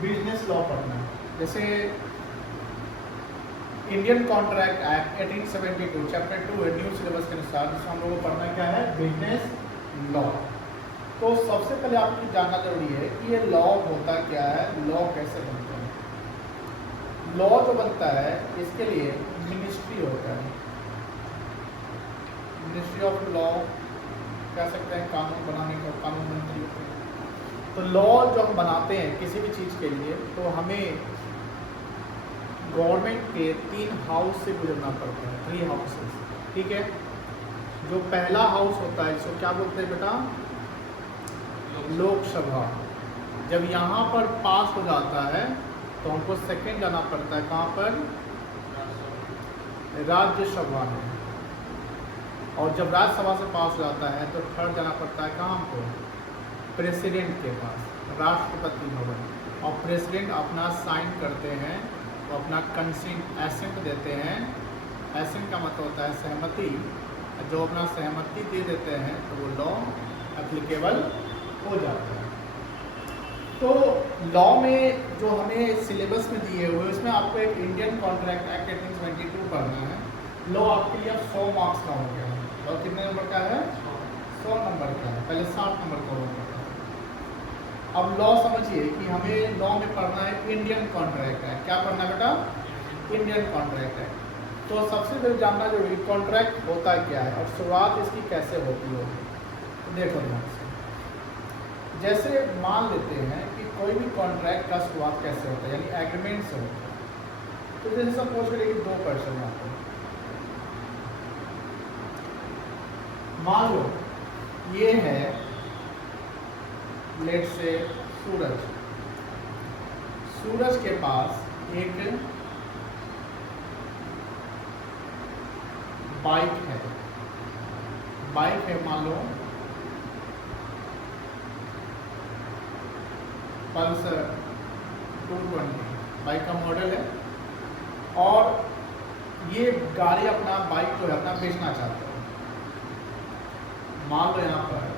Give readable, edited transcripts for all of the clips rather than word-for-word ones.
Business law पढ़ना है। जैसे इंडियन कॉन्ट्रैक्ट एक्ट 1872 चैप्टर 2 है न्यू सिलेबस के अनुसार, जिसमें हम लोगों को पढ़ना क्या है, बिजनेस लॉ। तो सबसे पहले आपको जानना जरूरी है कि ये लॉ होता क्या है, लॉ कैसे बनता है। लॉ जो बनता है इसके लिए मिनिस्ट्री होता है, मिनिस्ट्री ऑफ लॉ कह सकते हैं, कानून बनाने का कानून मंत्री होते हैं। तो लॉ जो हम बनाते हैं किसी भी चीज़ के लिए, तो हमें गवर्नमेंट के 3 हाउस से गुजरना पड़ता है, 3 हाउसेस। ठीक है, जो पहला हाउस होता है इसको क्या बोलते हैं बेटा, लोकसभा। जब यहाँ पर पास हो जाता है तो हमको सेकंड जाना पड़ता है, कहाँ पर, राज्यसभा में। और जब राज्यसभा से पास हो जाता है तो थर्ड जाना पड़ता है कहाँ हमको, प्रेसिडेंट के पास, राष्ट्रपति भवन। और प्रेसिडेंट अपना साइन करते हैं, तो अपना कंसेंट एसेंट देते हैं। एसेंट का मतलब होता है सहमति। जो अपना सहमति दे देते हैं तो वो लॉ एप्लीकेबल हो जाता है। तो लॉ में जो हमें सिलेबस में दिए हुए उसमें आपको एक इंडियन कॉन्ट्रैक्ट एक्ट 1872 पढ़ना है। लॉ आपके लिए 100 मार्क्स का हो गया है। लॉ कितने नंबर का है, 100 नंबर का है, पहले 60 नंबर का होता था। अब लॉ समझिए कि हमें लॉ में पढ़ना है इंडियन कॉन्ट्रैक्ट है। क्या पढ़ना है बेटा, इंडियन कॉन्ट्रैक्ट है। तो सबसे पहले जानना जरूरी कॉन्ट्रैक्ट होता क्या है और शुरुआत इसकी कैसे होती है। तो देखो ध्यान से, जैसे मान लेते हैं कि कोई भी कॉन्ट्रैक्ट का शुरुआत कैसे होता है, यानी एग्रीमेंट से होता है। तो जैसे सपोज करिए कि 2 पर्सन आते हैं, मान लो ये है लेट से सूरज। सूरज के पास एक बाइक है, बाइक है मान लो पल्सर 220, बाइक का मॉडल है। और ये गाड़ी अपना बाइक जो है अपना बेचना चाहता है। मान लो यहाँ पर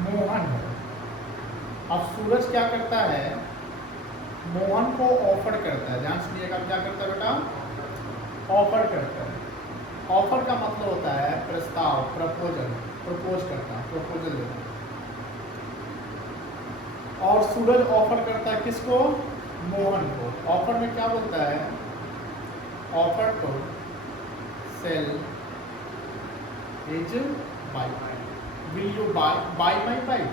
मोहन है। अब सूरज क्या करता है, मोहन को ऑफर करता है। ध्यान सुनिएगा, क्या करता है बेटा, ऑफर करता है। ऑफर का मतलब होता है प्रस्ताव, प्रपोजल, प्रपोज करता है, प्रपोजल देता है। और सूरज ऑफर करता है किसको, मोहन को। ऑफर में क्या बोलता है, offer to sell his bike, will you buy my bike.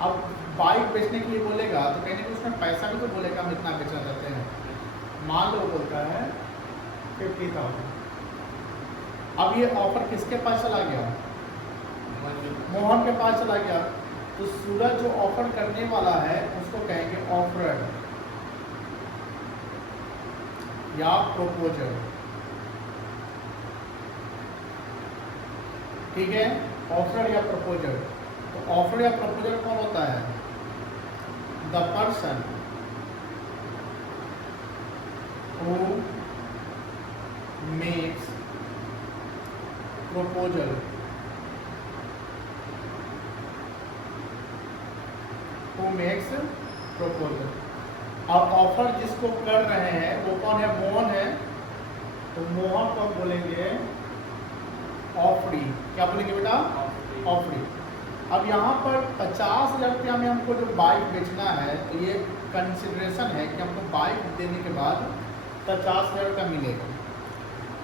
अब बाइक बेचने के लिए बोलेगा तो कहने को उसमें पैसा भी तो बोलेगा, हम इतना बेचना चाहते हैं। मान लो बोलता है 50,000। अब ये ऑफर किसके पास चला गया, मोहन के पास चला गया। तो सूरज जो ऑफर करने वाला है उसको कहेंगे ऑफरर या प्रोपोजर। ठीक है, ऑफरर या प्रोपोजर। तो ऑफर या प्रपोजल कौन होता है, the person who makes proposal, who makes proposal. अब ऑफर जिसको कर रहे हैं वो कौन है, मोहन है। तो मोहन को बोलेंगे ऑफरी। क्या बोलेंगे बेटा, ऑफरी। अब यहाँ पर 50,000 रुपया में हमको जो बाइक बेचना है, तो ये कंसिडरेशन है कि हमको बाइक देने के बाद 50,000 रुपया मिलेगा।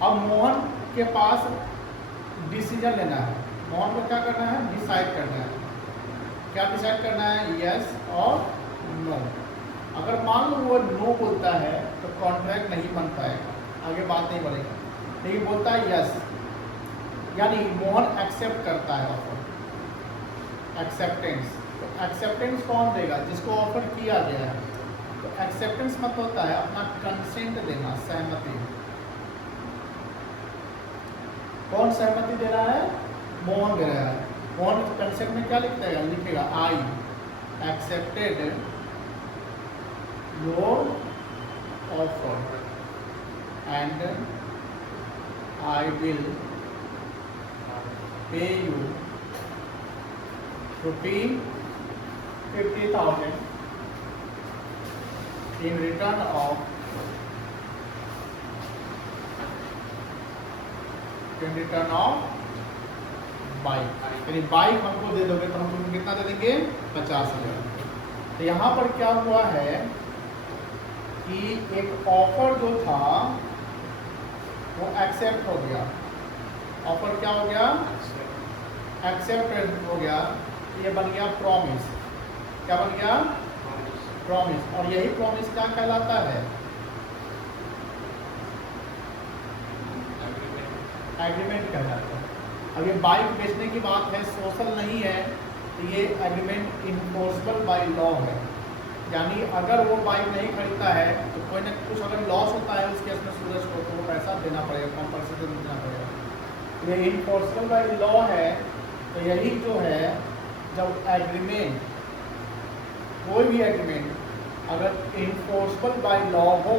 अब मोहन के पास डिसीजन लेना है, मोहन को क्या करना है, डिसाइड करना है। क्या डिसाइड करना है, यस और नो। अगर मान लो वो नो बोलता है तो कॉन्ट्रैक्ट नहीं बन पाएगा, आगे बात नहीं बढ़ेगा। लेकिन बोलता है यस, यानी मोहन एक्सेप्ट करता है ऑफर, एक्सेप्टेंस। तो एक्सेप्टेंस कौन देगा, जिसको ऑफर किया गया है। तो एक्सेप्टेंस मतलब होता है अपना कंसेंट देना, सहमति। कौन सहमति दे रहा है, मोहन दे रहा है। मोहन कंसेंट में क्या लिखता है, लिखेगा I accepted your offer and I will pay you 50,000 in return of bike. यानी बाइक हमको दे दोगे तो हम तुमको कितना दे देंगे? 50,000। तो यहाँ पर क्या हुआ है कि एक ऑफर जो था वो एक्सेप्ट हो गया। ऑफर क्या हो गया? एक्सेप्ट हो गया। ये बन गया प्रॉमिस। क्या बन गया? प्रॉमिस। और यही प्रॉमिस क्या कहलाता है? एग्रीमेंट कहलाता है। अब ये बाइक बेचने की बात है, सोशल नहीं है, तो ये एग्रीमेंट इन्फोर्सबल बाय लॉ है। यानी अगर वो बाइक नहीं खरीदता है तो कोई ना कुछ अगर लॉस होता है उस केस में सूरज को तो वो पैसा देना पड़ेगा, कॉम्पनसेशन देना पड़ेगा। ये इन्फोर्सबल बाय लॉ है। तो यही जो है, जब एग्रीमेंट, कोई भी एग्रीमेंट अगर इन्फोर्सबल बाय लॉ हो,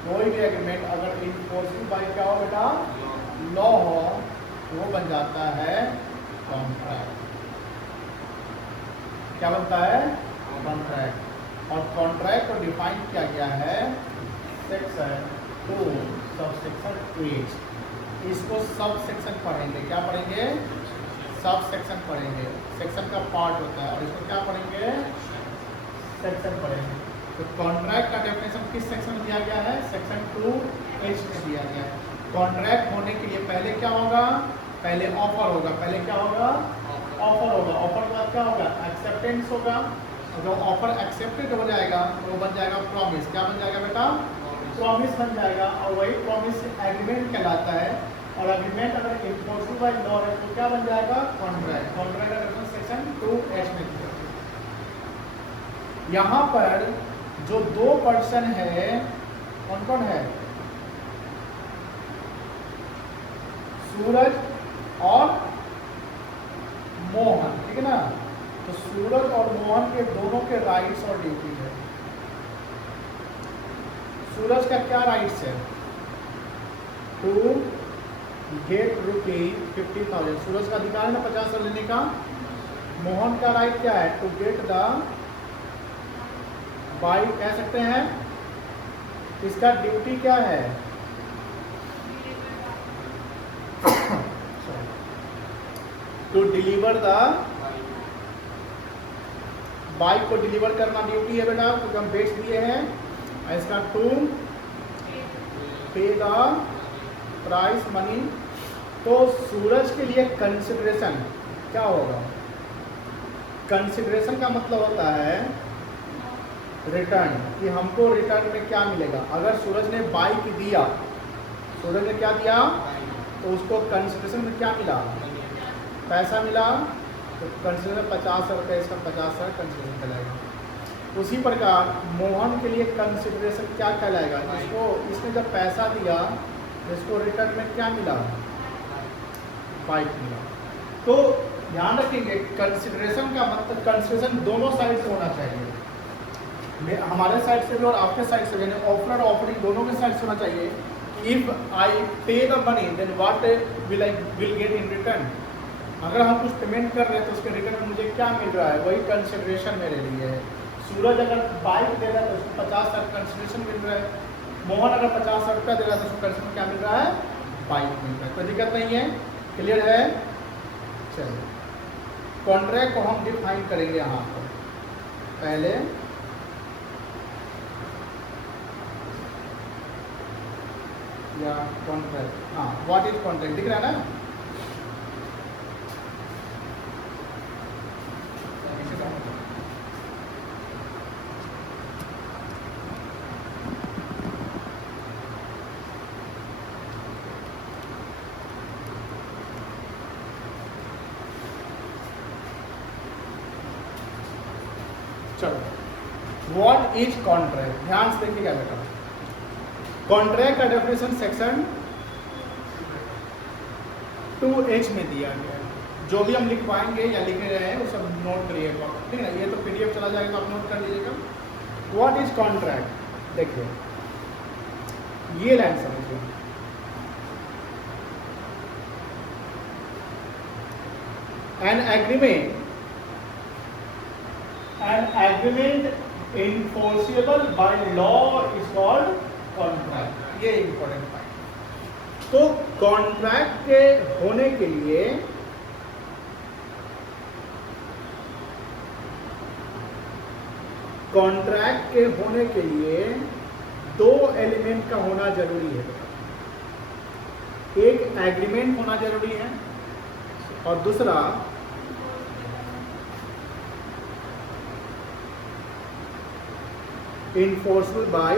कोई भी एग्रीमेंट अगर इन्फोर्सबल बाय क्या हो बेटा? लॉ हो, वो बन जाता है कॉन्ट्रैक्ट। क्या बनता है? कॉन्ट्रैक्ट। और कॉन्ट्रैक्ट को डिफाइन किया गया है सेक्शन 2 सबसेक्शन 8। इसको सब सेक्शन पढ़ेंगे। क्या पढ़ेंगे? सब सेक्शन पढ़ेंगे। सेक्शन का पार्ट होता है। और इसको क्या पढ़ेंगे? सेक्शन पढ़ेंगे। तो कॉन्ट्रैक्ट का डेफिनेशन किस सेक्शन में दिया गया है? सेक्शन 2H में दिया गया है। कॉन्ट्रैक्ट होने के लिए पहले क्या होगा? पहले ऑफर होगा। पहले क्या होगा? ऑफर होगा। ऑफर के बाद क्या होगा? एक्सेप्टेंस होगा। और जब ऑफर एक्सेप्टेड हो जाएगा तो वो बन जाएगा प्रॉमिस। क्या बन जाएगा बेटा? प्रॉमिस बन जाएगा। और वही प्रॉमिस एग्रीमेंट कहलाता है। और एग्रीमेंट अगर इन्फोर्सबल बाय लॉ है तो क्या बन जाएगा? कॉन्ट्रैक्ट। कॉन्ट्रैक्ट का रेफरेंस सेक्शन 2H में दिया। यहाँ पर जो दो पर्सन है, कौन कौन है? सूरज और मोहन, ठीक है ना? तो सूरज और मोहन के दोनों के राइट्स और ड्यूटी है। सूरज का क्या राइट्स है? To get ₹50,000। सूरज का अधिकार है ना 50,000 लेने का। मोहन का राइट क्या है? टू गेट द बाइक, कह सकते हैं। इसका ड्यूटी क्या है? टू डिलीवर द बाइक को डिलीवर करना ड्यूटी है बेटा, क्योंकि हम बेच दिए हैं। इसका to pay the price money. तो सूरज के लिए कंसिडरेशन क्या होगा? कंसिडरेशन का मतलब होता है रिटर्न, कि हमको रिटर्न में क्या मिलेगा। अगर सूरज ने बाइक दिया, सूरज ने क्या दिया, तो उसको कंसिडरेशन में क्या मिला? पैसा मिला। तो कंसिडरेशन 50,000 रुपये, इसका 50,000 कंसिडरेशन कहलाएगा। उसी प्रकार मोहन के लिए कंसिडरेशन क्या कहलाएगा? इसको, इसने जब पैसा दिया तो इसको रिटर्न में क्या मिला? बाइक मिला। तो ध्यान रखेंगे, कंसिडरेशन का मतलब कंसिडरेशन दोनों साइड से होना चाहिए। हमारे साइड से भी और आपके साइड से भी, ऑफर और ऑफरिंग दोनों के साइड से होना चाहिए। If I pay the money then what will I get in return. अगर हम कुछ पेमेंट कर रहे हैं तो उसके रिटर्न में मुझे क्या मिल रहा है? वही कंसिडरेशन मेरे लिए है। सूरज अगर बाइक दे रहा है तो उसको 50,000 कंसिडरेशन मिल रहा है। मोहन अगर 50,000 रुपया दे रहा है तो उसको कंसिडरेशन क्या मिल रहा है? बाइक मिल रहा है। कोई दिक्कत नहीं है। क्लियर है? चलिए, कॉन्ट्रैक्ट को हम डिफाइन करेंगे यहाँ पर। पहले या कॉन्ट्रैक्ट, हाँ, व्हाट इज कॉन्ट्रैक्ट दिख रहा है ना? चलो, व्हाट इज कॉन्ट्रैक्ट, ध्यान से देखिएगा बेटा। कॉन्ट्रैक्ट का डेफिनेशन सेक्शन 2H में दिया गया है। जो भी हम लिखवाएंगे या लिख रहे हैं वो सब नोट करिएगा, ठीक है ना? ये तो PDF चला जाएगा तो आप नोट कर लीजिएगा। व्हाट इज कॉन्ट्रैक्ट, देखिए ये लाइन समझिए। An agreement enforceable by law is called contract. ये इंपॉर्टेंट पॉइंट। तो कॉन्ट्रैक्ट के होने के लिए दो एलिमेंट का होना जरूरी है। एक एग्रीमेंट होना जरूरी है और दूसरा इन्फोर्सबल बाय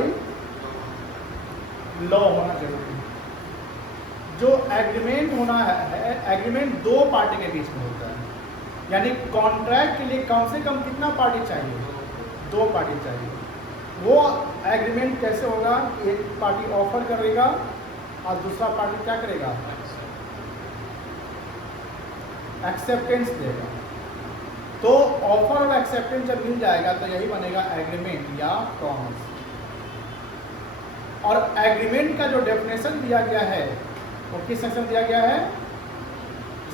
लॉ होना जरूरी है। जो एग्रीमेंट होना है, एग्रीमेंट दो पार्टी के बीच में होता है, यानी कॉन्ट्रैक्ट के लिए कम से कम कितना पार्टी चाहिए? दो पार्टी चाहिए। वो एग्रीमेंट कैसे होगा? एक पार्टी ऑफर करेगा और दूसरा पार्टी क्या करेगा? एक्सेप्टेंस देगा। तो ऑफर और एक्सेप्टेंस जब मिल जाएगा तो यही बनेगा एग्रीमेंट या प्रॉमिस। और एग्रीमेंट का जो डेफिनेशन दिया गया है वो किस सेक्शन दिया गया है?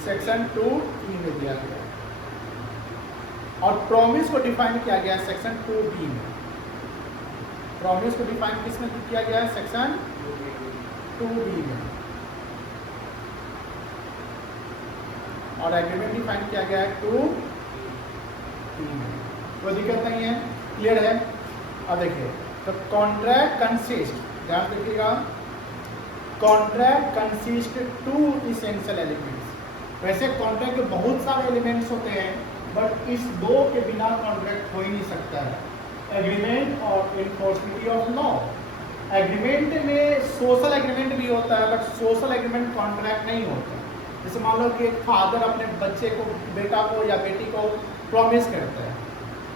सेक्शन 2E में दिया गया है। और प्रॉमिस को डिफाइन किया गया है सेक्शन 2B में। प्रॉमिस को डिफाइन किस में किया गया है? सेक्शन 2B में। और एग्रीमेंट डिफाइन किया गया है 2E में। कोई दिक्कत नहीं है, क्लियर है? अब देखिए, तो कॉन्ट्रैक्ट कंसिस्ट, ध्यान रखिएगा, contract consist to essential elements. वैसे कॉन्ट्रैक्ट के बहुत सारे एलिमेंट्स होते हैं, बट इस दो के बिना कॉन्ट्रैक्ट हो ही नहीं सकता है, एग्रीमेंट और इन्फोर्सबिलिटी ऑफ लॉ। एग्रीमेंट में सोशल एग्रीमेंट भी होता है, बट सोशल एग्रीमेंट कॉन्ट्रैक्ट नहीं होता। जैसे मान लो कि एक फादर अपने बच्चे को, बेटा को या बेटी को प्रॉमिस करता है।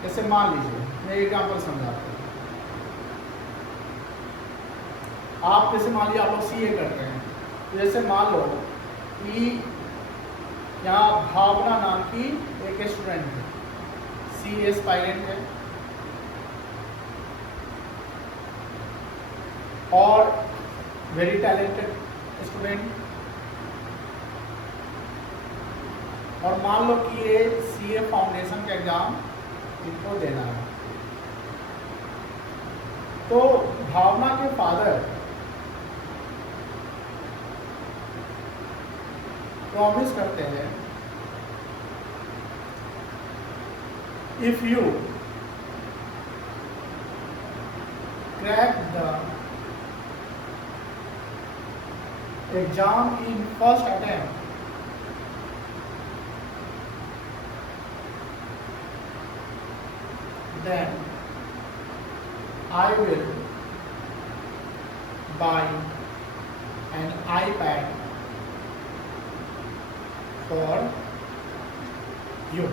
जैसे मान लीजिए, मैं एग्जाम्पल समझाता हूँ। आप जैसे मान लीजिए आप लोग CA करते हैं, तो जैसे मान लो कि यहाँ भावना नाम की एक स्टूडेंट है, CA एस्पायरेंट है, और वेरी टैलेंटेड स्टूडेंट, और मान लो कि ये CA फाउंडेशन का एग्जाम इनको देना है। तो भावना के फादर प्रॉमिस करते हैं, if you crack the exam in first attempt, then I will buy an iPad for you।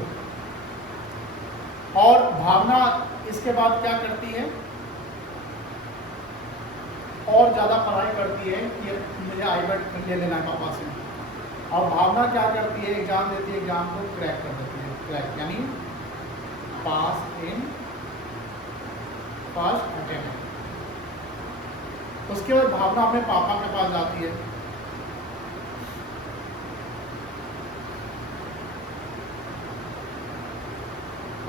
और भावना इसके बाद क्या करती है? और ज़्यादा पढ़ाई करती है कि मुझे iPad ले लेना है पापा से। और भावना क्या करती है? एग्जाम देती है, एग्जाम को क्रैक कर देती है। क्रैक यानी पास इन फर्स्ट अटेम्प्ट। उसके बाद भावना अपने पापा के पास जाती है,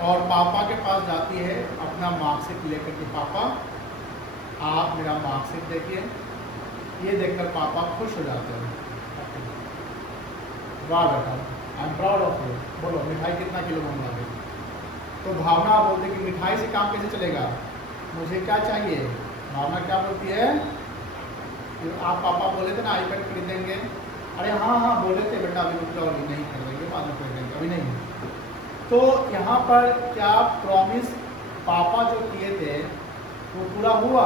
और पापा के पास जाती है अपना मार्कशीट लेकर के, पापा आप मेरा मार्कशीट देखिए। ये देखकर पापा खुश हो जाते हैं, वाह बेटा I am proud of you, बोलो मिठाई कितना किलो मंगा दे। तो भावना बोलती है कि मिठाई से काम कैसे चलेगा, मुझे क्या चाहिए? भावना क्या बोलती है? आप पापा बोले थे ना iPad खरीदेंगे, अरे हाँ हाँ बोले थे बेटा, अभी रुक जाओ, नहीं खरीदेंगे, बाद में खरीदेंगे, अभी नहीं। तो यहाँ पर क्या प्रॉमिस पापा जो किए थे वो पूरा हुआ?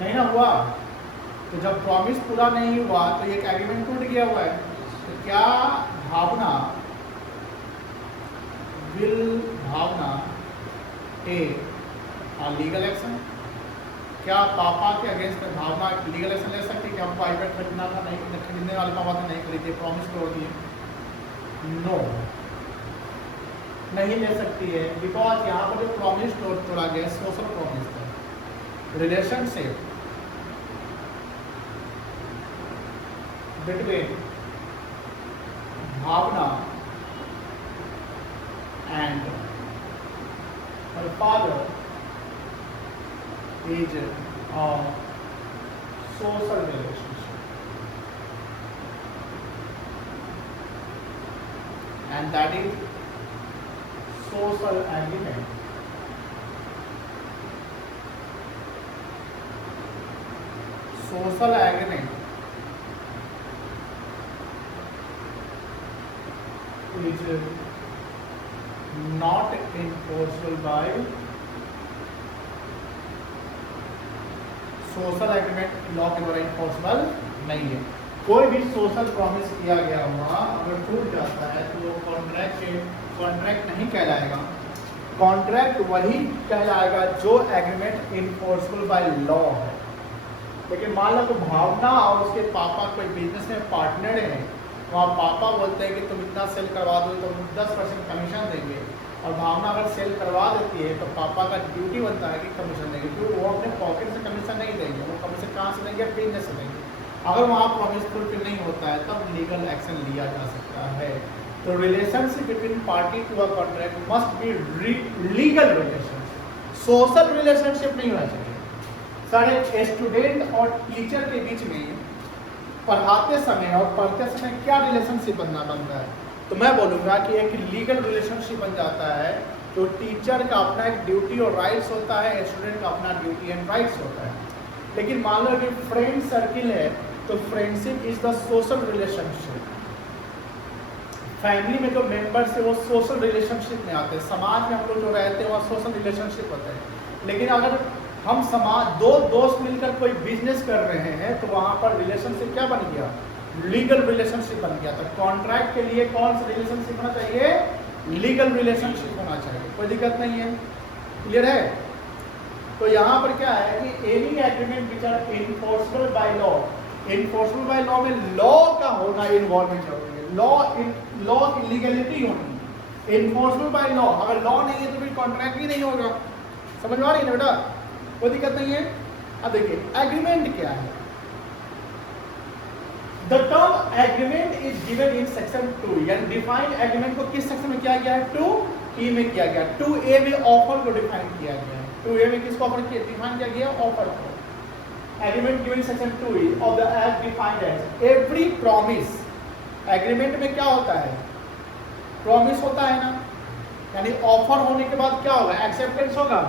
नहीं ना हुआ। तो जब प्रॉमिस पूरा नहीं हुआ तो ये एग्रीमेंट टूट गया हुआ है। तो क्या भावना टेक अ लीगल एक्शन? क्या पापा के अगेंस्ट में भावना लीगल एक्शन ले सकती है कि हमको iPad खरीदना था, नहीं खरीदने वाले पापा ने नहीं खरीदे, प्रॉमिस तोड़ दिए? नो, नहीं ले सकती है, बिकॉज यहाँ पर जो प्रॉमिस तोड़ा गया सोशल प्रॉमिस था, relationship between Bhavna and her father is a social relationship, and that is social agreement. Social agreement is not enforceable by social agreement law के द्वारा इन्फोर्सेबल नहीं है। कोई भी सोशल प्रॉमिस किया गया हुआ अगर टूट जाता है तो वो कॉन्ट्रैक्ट नहीं कहलाएगा। कॉन्ट्रैक्ट वही कहलाएगा जो एग्रीमेंट इन्फोर्सेबल बाय लॉ है। लेकिन मान लो तो भावना और उसके पापा कोई बिजनेस में पार्टनर हैं, वहाँ पापा बोलते हैं कि तुम इतना सेल करवा दो तो 10% कमीशन देंगे, और भावना अगर सेल करवा देती है तो पापा का ड्यूटी बनता है कि कमीशन देंगे, क्योंकि वो अपने पॉकेट से कमीशन नहीं देंगे, वो कमीशन कहाँ से देंगे? बिजनेस से देंगे। अगर वहाँ प्रॉमिस फुलफिल नहीं होता है तब लीगल एक्शन लिया जा सकता है। तो relationship between party to a contract must be legal relationship, social relationship नहीं होना चाहिए। सारे स्टूडेंट और टीचर के बीच में पढ़ाते समय और पढ़ते समय क्या रिलेशनशिप बनता है? तो मैं बोलूँगा कि एक लीगल रिलेशनशिप बन जाता है। तो टीचर का अपना एक ड्यूटी और राइट्स होता है, स्टूडेंट का अपना ड्यूटी एंड राइट्स होता है। लेकिन मान लो कि फ्रेंड सर्किल है तो friendship is the social relationship. Family में जो मेंबर्स है वो सोशल रिलेशनशिप में आते हैं, समाज में हम लोग जो रहते हैं वहाँ सोशल रिलेशनशिप होता है। लेकिन अगर हम समाज दो दोस्त मिलकर कोई बिजनेस कर रहे हैं तो वहाँ पर रिलेशनशिप क्या बन गया? लीगल रिलेशनशिप बन गया। तो कॉन्ट्रैक्ट के लिए कौन सा रिलेशनशिप होना चाहिए? लीगल रिलेशनशिप होना चाहिए, कोई दिक्कत नहीं है। क्लियर है? तो यहाँ पर क्या है कि any agreement which are enforceable by law, enforceable by law में लॉ का होना इन्वॉल्वमेंट जरूरी है, लॉ की लीगलिटी होनी। इन्फोर्सेबल बाय लॉ, अगर लॉ नहीं है तो फिर कॉन्ट्रैक्ट ही नहीं होगा। समझ में आ रही है ना बेटा? कोई दिक्कत नहीं है। अब देखिए एग्रीमेंट क्या है। The term agreement is given in section 2, यानी डिफाइंड एग्रीमेंट को किस सेक्शन में किया गया है? 2E में किया गया। 2A में ऑफर को डिफाइन किया गया है। 2A में किसको ऑफर किया डिफाइन किया गया? ऑफर को। Agreement given section 2E of the act defined as every promise. Agreement में क्या होता है? प्रॉमिस होता है ना, यानी ऑफर होने के बाद क्या होगा? एक्सेप्टेंस होगा।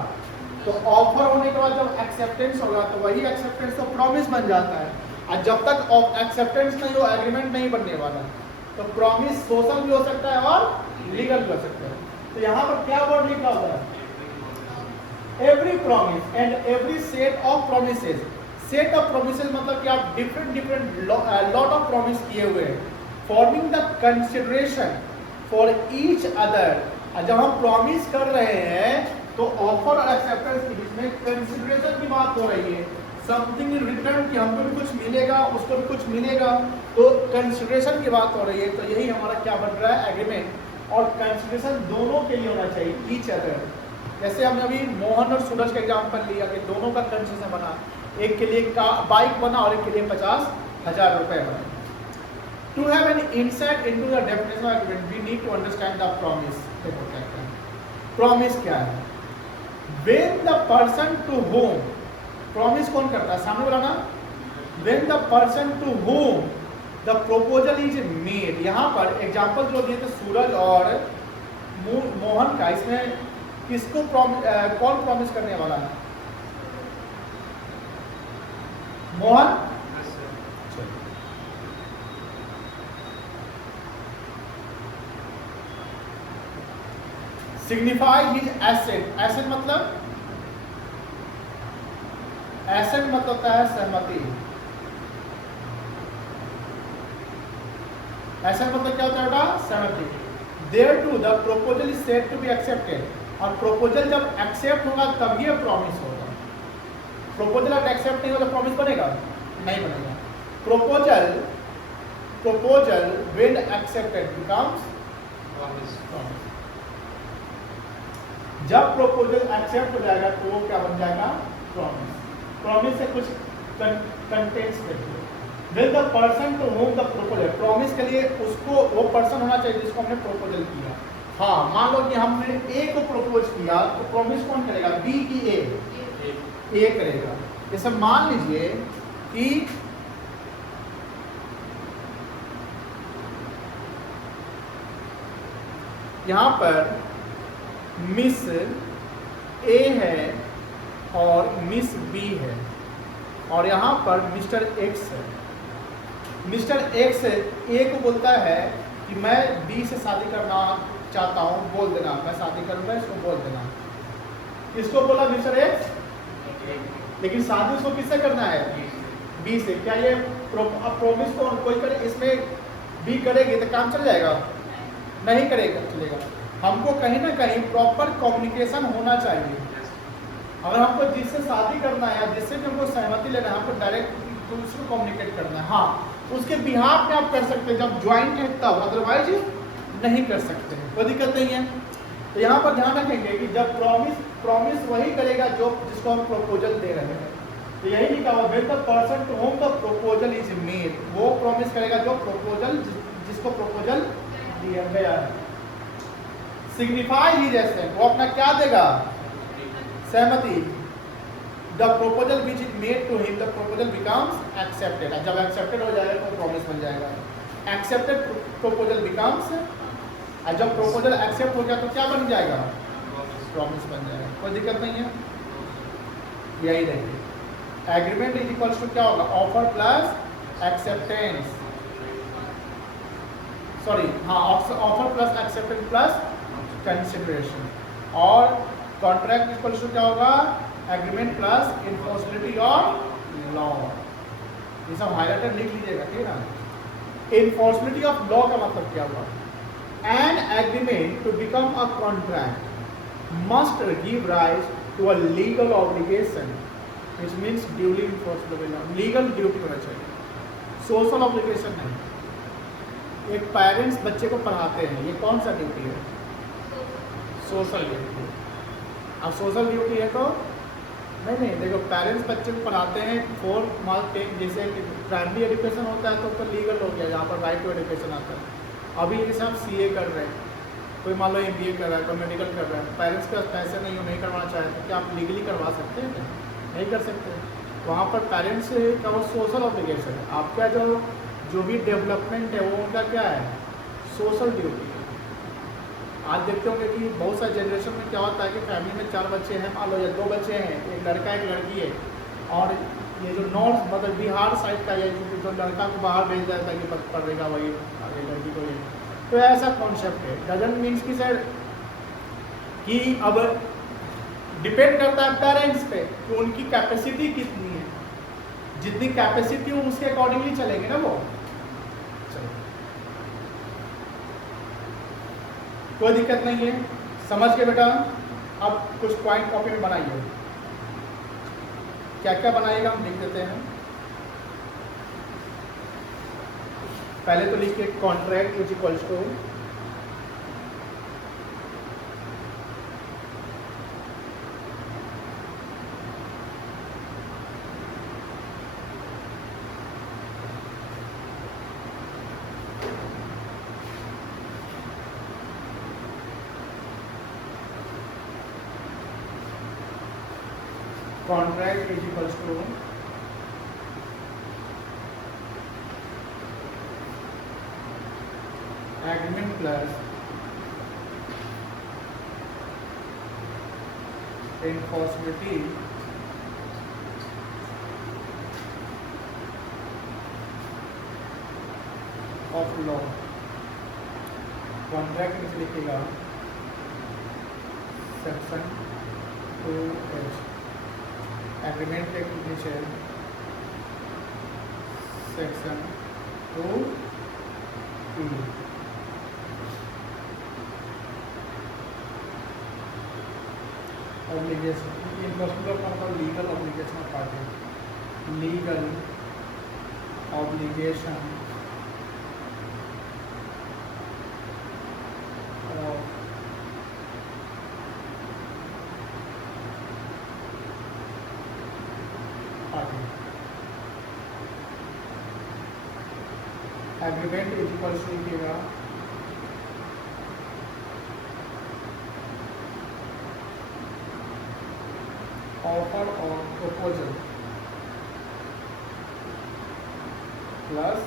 तो ऑफर होने के बाद जब एक्सेप्टेंस होगा तो वही एक्सेप्टेंस तो प्रॉमिस बन जाता है। और जब तक एक्सेप्टेंस नहीं हो एग्रीमेंट नहीं बनने वाला। तो प्रॉमिस सोशल भी हो सकता है और लीगल भी हो सकता है। तो यहाँ पर क्या वर्ड लिखा हुआ है? Every promise and every set of promises. Set of promises मतलब कि आप डिफरेंट लॉट ऑफ प्रॉमिस किए हुए हैं, forming the consideration for each other. जब हम प्रॉमिस कर रहे हैं तो ऑफर और एक्सेप्टेंस के बीच में कंसिडरेशन की बात हो रही है। समथिंग इन रिटर्न कि हमको भी कुछ मिलेगा उसको भी कुछ मिलेगा, तो कंसिडरेशन की बात हो रही है। तो यही हमारा क्या बन रहा है? एग्रीमेंट। और कंसिडरेशन दोनों के लिए होना चाहिए, ईच अदर। जैसे हमने अभी मोहन और सूरज का एग्जाम्पल लिया कि दोनों का कंसिडरेशन बना, एक के लिए बाइक बना और एक के लिए 50,000 रुपये बना। To have an insight into the definition of agreement we need to understand the promise. देखो क्या है प्रॉमिस क्या है? When the person to whom, promise कौन करता है? सामने वाला ना। When the person to whom the proposal is made, यहाँ पर एग्जाम्पल जो दिए थे सूरज और मोहन का, इसमें किसको कौन प्रॉमिस करने वाला है? Mohan. Signify his asset. Asset मतलब होता है सहमति। एसेट मतलब क्या होता है बेटा? सहमति। Thereto the proposal is said to be accepted, और प्रोपोजल जब एक्सेप्ट होगा तब ये प्रॉमिस होगा। प्रोपोजल अगर एक्सेप्ट नहीं होगा तो प्रॉमिस बनेगा? नहीं बनेगा। Proposal when accepted becomes promise. जब प्रोपोजल एक्सेप्ट हो जाएगा तो वो क्या बन जाएगा? प्रॉमिस। प्रॉमिस से कुछ कंटेंट्स देखिए। When the person to whom the proposal, promise के लिए उसको वो पर्सन होना चाहिए जिसको हमने प्रोपोजल किया। हाँ, मान लो कि हमने ए को प्रपोज किया तो प्रॉमिस कौन करेगा, बी की ए करेगा। जैसे मान लीजिए कि यहां पर मिस ए है और मिस बी है और यहां पर मिस्टर एक्स है। मिस्टर एक्स ए को बोलता है कि मैं बी से शादी करना चाहता हूं, बोल देना मैं शादी करूंगा, इसको बोल देना। किसको बोला, मिस्टर एक्स, लेकिन शादी उसको किससे करना है, बी से। क्या ये प्रॉमिस को कोई करे, इसमें बी करेगी तो काम चल जाएगा, नहीं करेगा चलेगा। हमको कहीं ना कहीं प्रॉपर कम्युनिकेशन होना चाहिए। अगर हमको जिससे शादी करना है या जिससे भी हमको सहमति लेना है, हमको डायरेक्ट उसको कम्युनिकेट करना है। हाँ, उसके बिहाफ में आप कर सकते हैं जब ज्वाइंट है तब, अदरवाइज नहीं कर सकते हैं, कोई दिक्कत नहीं है। तो यहाँ पर ध्यान रखेंगे कि जब प्रॉमिस वही करेगा जो जिसको हम प्रपोजल दे रहे हैं। तो यही लिखा हुआ, when the person to whom the proposal is made, वो प्रॉमिस करेगा जो प्रपोजल जिसको प्रपोजल दिया गया है। सिग्निफाई ही जैसे वो अपना क्या देगा, सहमति। The proposal which is made to him, the proposal becomes accepted. जब एक्सेप्टेड हो जाएगा तो प्रॉमिस बन जाएगा। एक्सेप्टेड प्रपोजल बिकम्स, और जब प्रपोजल एक्सेप्ट हो गया तो क्या बन जाएगा, प्रॉमिस बन जाएगा। कोई दिक्कत नहीं है, यही रहेगी। एग्रीमेंट इज इक्वल्स टू क्या होगा, ऑफर प्लस एक्सेप्टेंस, सॉरी हाँ, offer plus acceptance plus consideration. और कॉन्ट्रैक्ट इक्वल्स टू क्या होगा, एग्रीमेंट प्लस इन्फोर्सबिलिटी ऑफ लॉ। ये सब हाइलाइटर लिख लीजिएगा, ठीक है। इन्फोर्सबिलिटी ऑफ लॉ का मतलब क्या हुआ, an agreement to become a contract must give rise to a legal obligation, which means duly enforceable, legal duty होना चाहिए, social obligation नहीं। एक पेरेंट्स बच्चे को पढ़ाते हैं, ये कौन सा ड्यूटी है, सोशल ड्यूटी। अब सोशल ड्यूटी है तो नहीं, देखो पेरेंट्स बच्चे को पढ़ाते हैं 4 मार्क टेक, जैसे प्राइमरी एजुकेशन होता है तो लीगल हो गया, जहाँ पर राइट टू एजुकेशन आता है। अभी ये सब सीए कर रहे हैं, कोई मान लो एमबीए कर रहा है, कोई मेडिकल कर रहा है, पेरेंट्स के पास पैसे नहीं करवाना चाहे तो क्या आप लीगली करवा सकते हैं, नहीं कर सकते। वहाँ पर पेरेंट्स का वो सोशल ऑब्लिगेशन है। आपका जो भी डेवलपमेंट है वो उनका क्या है, सोशल ड्यूटी है। आज देखते होंगे कि बहुत सारे जनरेशन में क्या होता है कि फैमिली में 4 बच्चे हैं, मान लो या 2 बच्चे हैं, एक लड़का एक लड़की है, और ये जो नॉर्थ मतलब बिहार साइड का ये जो लड़का को बाहर भेज जाता है कि पढ़ेगा वही लड़की को, ये तो ऐसा कॉन्सेप्ट है। डजंट मीन्स कि सर कि अब डिपेंड करता है पेरेंट्स पे कि उनकी कैपेसिटी कितनी है, जितनी कैपेसिटी हो उसके अकॉर्डिंगली चलेंगे ना वो। चलो कोई दिक्कत नहीं है, समझ के बेटा। अब कुछ पॉइंट कॉपी में बनाइए, क्या क्या बनाएगा हम लिख देते हैं। पहले तो लिखिए contract is equals to contract is equals to agreement plus enforceability of law। Contract में लिखेगा सेक्शन 2H, एग्रीमेंट के नीचे सेक्शन 2E, ऑब्लिगेशन, इन्फोर्समेंट का मतलब legal obligation of party, legal obligation of party. Agreement is equals to लिखिएगा offer और proposal plus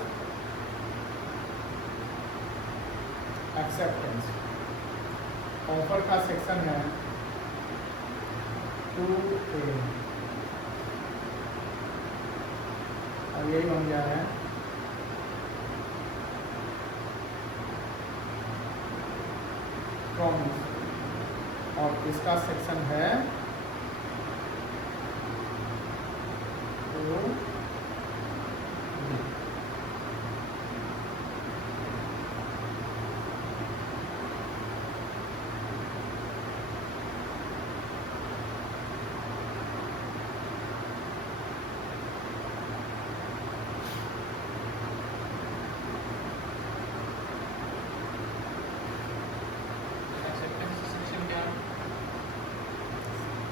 acceptance. Offer का section है 2A और यही बन गया है प्रॉमिस, और इसका सेक्शन है 2B।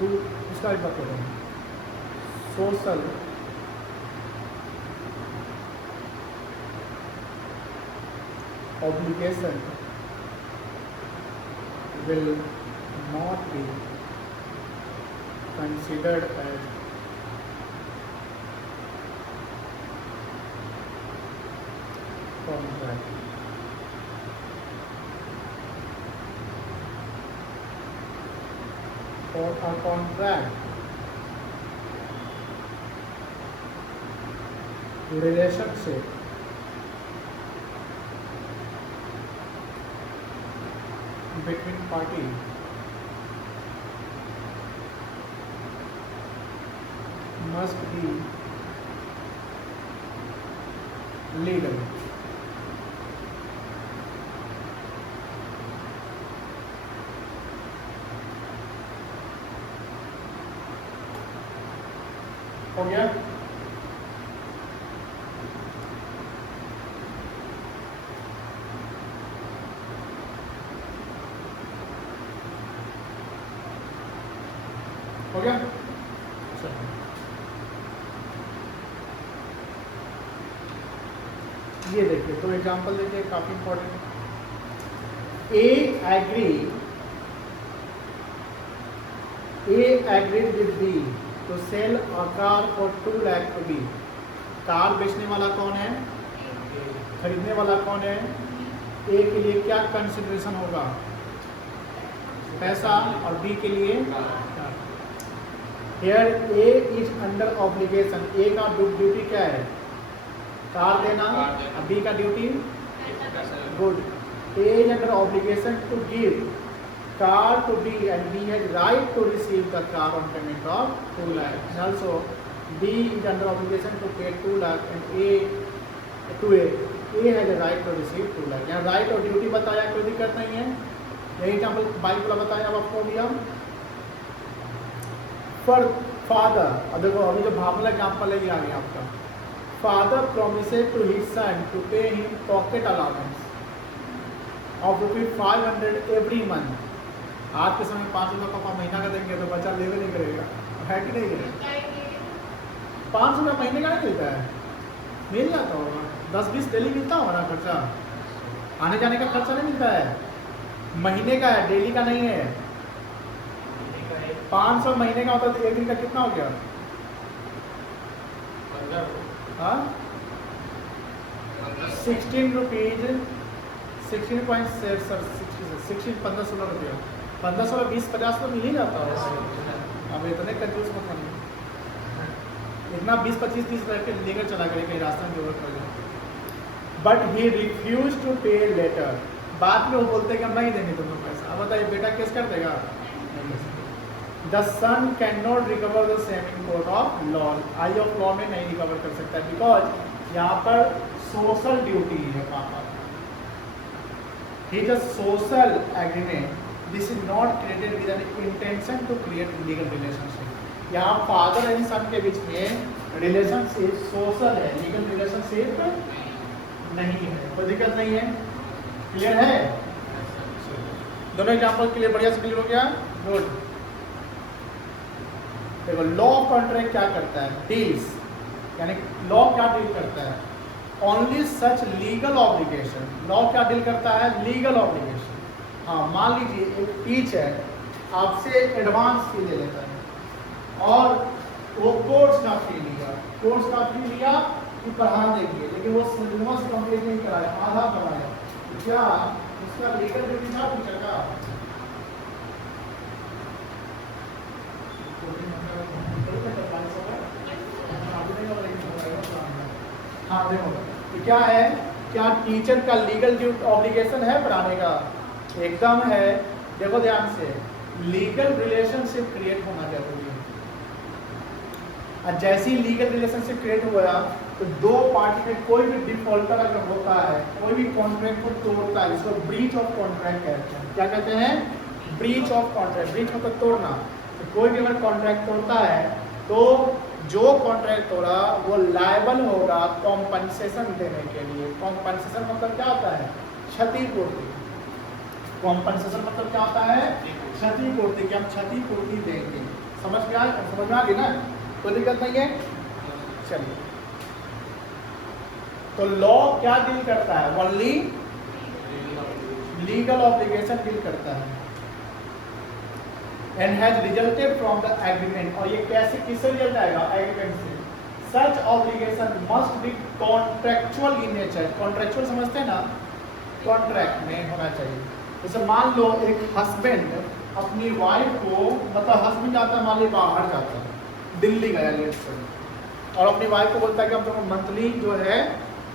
तो इसका भी बता रहे हैं social obligation will not be considered as contract. For a contract, relationship between parties must be legal. हो गया? हो गया? ये देखिए, तो एग्जांपल देखिए, काफी important. A agreed with B to sell a car for 2 lakh to B. Car बेचने वाला कौन है? खरीदने वाला कौन है? ए के लिए क्या कंसिडरेशन होगा? पैसा, और बी के लिए here A is under obligation. A का ड्यूटी क्या है? कार देना, और बी का duty good. A is under obligation to give car to B and B has right to receive the car on payment of 2 lakh. And also B is under obligation to pay 2 lakh and A has a right to receive 2 lakh. यहाँ right और duty बताया, कोई दिक्कत नहीं है। यही example bike वाला बताया अब आपको भी हम। For father, अब देखो अभी जो भावना एग्जाम्पल है ये आ गया आपका। Father promises to his son to pay him pocket allowance of ₹500 every month. आज के समय 5 रुपये पापा महीना का देंगे तो बच्चा लेवे नहीं करेगा, है कि नहीं करेगा? 5 रुपये महीने का नहीं मिलता है, मिल जाता होगा, 10-20 डेली मिलता होगा ना खर्चा, आने जाने का खर्चा नहीं मिलता है, महीने का है, डेली का नहीं है। 500 महीने का होता तो एक दिन का कितना हो गया? 16 रुपीज 15-16 रुपया, 15-20-50 तो मिल ही जाता है। अब इतने कंफ्यूज मत होना, इतना 20-25-30 रुपये लेकर चला करे कहीं रास्ते में जरूरत पड़ जाए। बट ही रिफ्यूज टू पे लेटर, बाद में वो बोलते हैं कि हम नहीं देंगे तुमको पैसा। अब बताइए बेटा केस कर देगा? The son can not recover the same in court of law, eye of law में नहीं रिकवर कर सकता, बिकॉज यहाँ पर सोशल ड्यूटी है पापा। It is a social agreement. This is not created with an intention to create legal relationship. यहाँ father and सन के बीच में रिलेशनशिप सोशल है, लीगल रिलेशनशिप नहीं है, कोई दिक्कत नहीं है। क्लियर है? दोनों एग्जांपल क्लियर, बढ़िया से क्लियर हो गया? गुड। देखो लॉ कॉन्ट्रैक्ट क्या करता है? डील्स, यानी लॉ क्या डील करता है? Only such legal obligation. Law क्या डील करता है? Legal obligation. हाँ, मान लीजिए एक टीचर आपसे एडवांस फी ले लेता है, और वो कोर्स का फी लिया, कोर्स का फी लिया कि पढ़ा देंगे, लेकिन वो सिलेबस कंप्लीट नहीं कराया, आधा पढ़ाया, तो क्या उसका लीगल ड्यूटी था टीचर का? हाँ देखो, तो क्या है, क्या टीचर का लीगल ड्यूटी ऑब्लिगेशन है पढ़ाने का? एकदम है। देखो ध्यान से, लीगल रिलेशनशिप क्रिएट होना जरूरी है। और जैसे ही लीगल रिलेशनशिप क्रिएट हुआ तो दो पार्टी में कोई भी डिफॉल्टर अगर होता है, कोई भी कॉन्ट्रैक्ट को तोड़ता है, इसको ब्रीच ऑफ कॉन्ट्रैक्ट कहते हैं। क्या कहते हैं? Breach of contract. ब्रीच मतलब तोड़ना। तो कोई भी अगर कॉन्ट्रैक्ट तोड़ता है तो जो कॉन्ट्रैक्ट तोड़ा वो लायबल होगा कॉम्पनसेशन देने के लिए। कॉम्पनसेशन मतलब क्या होता है? क्षतिपूर्ति। कॉम्पनसेशन मतलब क्या होता है? क्षतिपूर्ति, कि हम क्षतिपूर्ति देंगे। समझ में आ गई ना? कोई दिक्कत नहीं है? चलिए, तो लॉ क्या डील करता है? ओनली लीगल ऑब्लिगेशन डील करता है। And has resulted from the agreement. और ये कैसे, किससे रिजल्ट आएगा? एग्रीमेंट से। Such obligation must be contractual in nature. Contractual समझते हैं ना? कॉन्ट्रैक्ट में होना चाहिए। जैसे मान लो एक हस्बैंड अपनी वाइफ को, मतलब हस्बैंड जाता है, मान लो बाहर जाता है, दिल्ली गया लेट से, और अपनी वाइफ को बोलता है कि हम तुमको मंथली जो है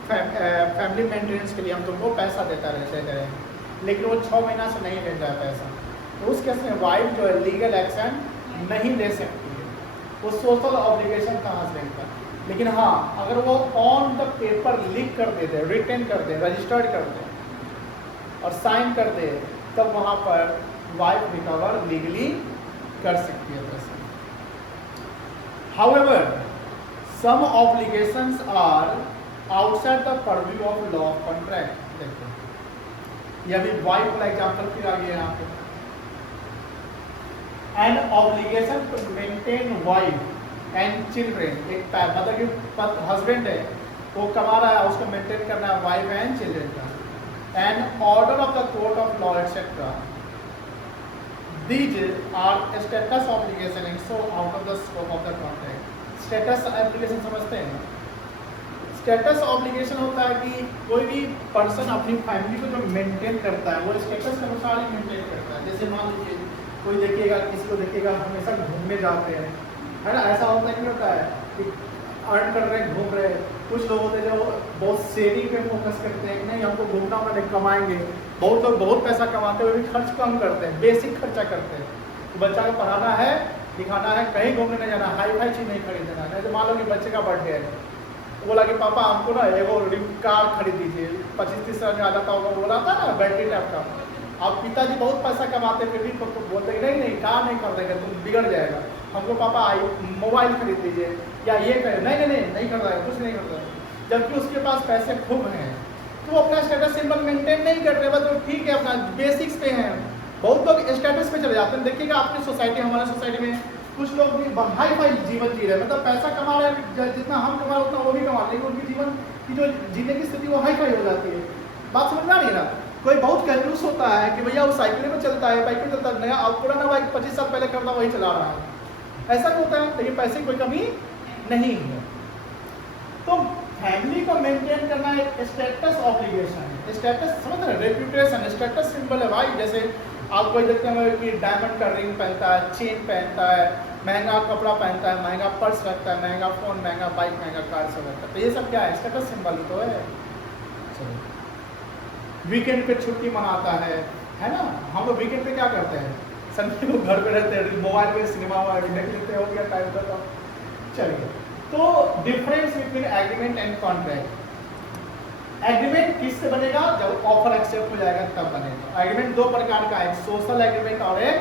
फैमिली मेंटेनेंस के लिए हम तुमको पैसा देता रहते हैं, लेकिन वो 6 महीना से नहीं दे रहा है पैसा, तो उस केस में वाइफ जो है लीगल एक्शन नहीं ले सकती है। वो सोशल ऑब्लिगेशन का हस्बैंड का। लेकिन हाँ, अगर वो ऑन द पेपर लिख कर दे दे, रिटन कर दे, रजिस्टर्ड कर दे और साइन कर दे, तब वहाँ पर वाइफ रिकवर लीगली कर सकती है पैसा। However, some obligations are outside the purview of law of contract. देखो, ये अभी वाइफ वाला एग्जाम्पल फिर आ गया यहाँ पे। An obligation to maintain wife and children, एक मतलब कि हस्बैंड है, वो कमा रहा है, उसको मेंटेन करना है वाइफ एंड चिल्ड्रन का। An order of the court of law etc. These are status obligation and so out of the scope of the contract. Status obligation समझते हैं? स्टेटस ऑब्लिगेशन होता है कि कोई भी पर्सन अपनी फैमिली को जो मेंटेन करता है वो स्टेटस के अनुसार ही मेंटेन करता है। जैसे मान लीजिए कोई देखिएगा, किसी को देखिएगा हमेशा घूमने जाते हैं, है ना? ऐसा होता है, नहीं होता है कि अर्न कर रहे हैं, घूम रहे हैं। कुछ लोग होते हैं जो बहुत सेविंग पे फोकस करते हैं कि नहीं हमको घूमना होगा, कमाएंगे। बहुत लोग बहुत पैसा कमाते हुए भी खर्च कम करते हैं, बेसिक खर्चा करते हैं। तो बच्चा को पढ़ाना है, दिखाना है, कहीं घूमने नहीं जाना, हाई फाई चीज़ नहीं खरीदना है। तो मान लो कि बच्चे का बर्थडे है, बोला कि पापा हमको ना एगो कार खरीद दीजिए, 25-30 हज़ार में आ जाता होगा, बोला था ना बैटरी टाइप का। अब पिताजी बहुत पैसा कमाते फिर भी तो बोलते हैं नहीं नहीं कार नहीं कर देंगे, तुम बिगड़ जाएगा, हमको पापा मोबाइल खरीद दीजिए या ये करें। नहीं कर रहा है, कुछ नहीं करता है। जबकि उसके पास पैसे खूब हैं, तो अपना स्टेटस सिंबल मेंटेन नहीं कर रहे, बस तो ठीक है अपना बेसिक्स पे हैं। बहुत लोग स्टेटस पे चले जाते हैं। देखिएगा आपकी सोसाइटी, हमारे सोसाइटी में कुछ लोग भी हाई फाई जीवन जी रहे हैं, मतलब पैसा कमा रहे हैं, जितना हम कमा रहे उतना वो भी कमा रहे हैं, लेकिन उनकी जीवन की जो जीने की स्थिति वो हाई फाई हो जाती है। बात समझ में आ रही है ना? कोई बहुत कंजूस होता है कि भैया वो साइकिल में चलता है, बाइक पे चलता है, नया अब पुराना बाइक 25 साल पहले करता वही चला रहा है। ऐसा नहीं होता है, लेकिन पैसे की कोई कमी नहीं है। तो फैमिली को मेंटेन करना एक स्टेटस ऑब्लिगेशन है। स्टेटस समझ रहे, रेप्यूटेशन स्टेटस सिंबल है भाई। जैसे आप कोई देखते हैं कि डायमंड का रिंग पहनता है, चेन पहनता है, महंगा कपड़ा पहनता है, महंगा पर्स रखता है, महंगा फोन, महंगा बाइक, महंगा कार सब रखता है, तो ये सब क्या है? स्टेटस सिंबल तो है। वीकेंड पे छुट्टी मनाता है ना? हम लोग वीकेंड पे क्या करते हैं? संडे को घर पे रहते हैं, मोबाइल पे सिनेमा देख लेते हो गया टाइम का। चलिए, तो difference between agreement and contract. Agreement किससे बनेगा? जब ऑफर एक्सेप्ट हो जाएगा तब बनेगा। एग्रीमेंट दो प्रकार का है, सोशल एग्रीमेंट और एक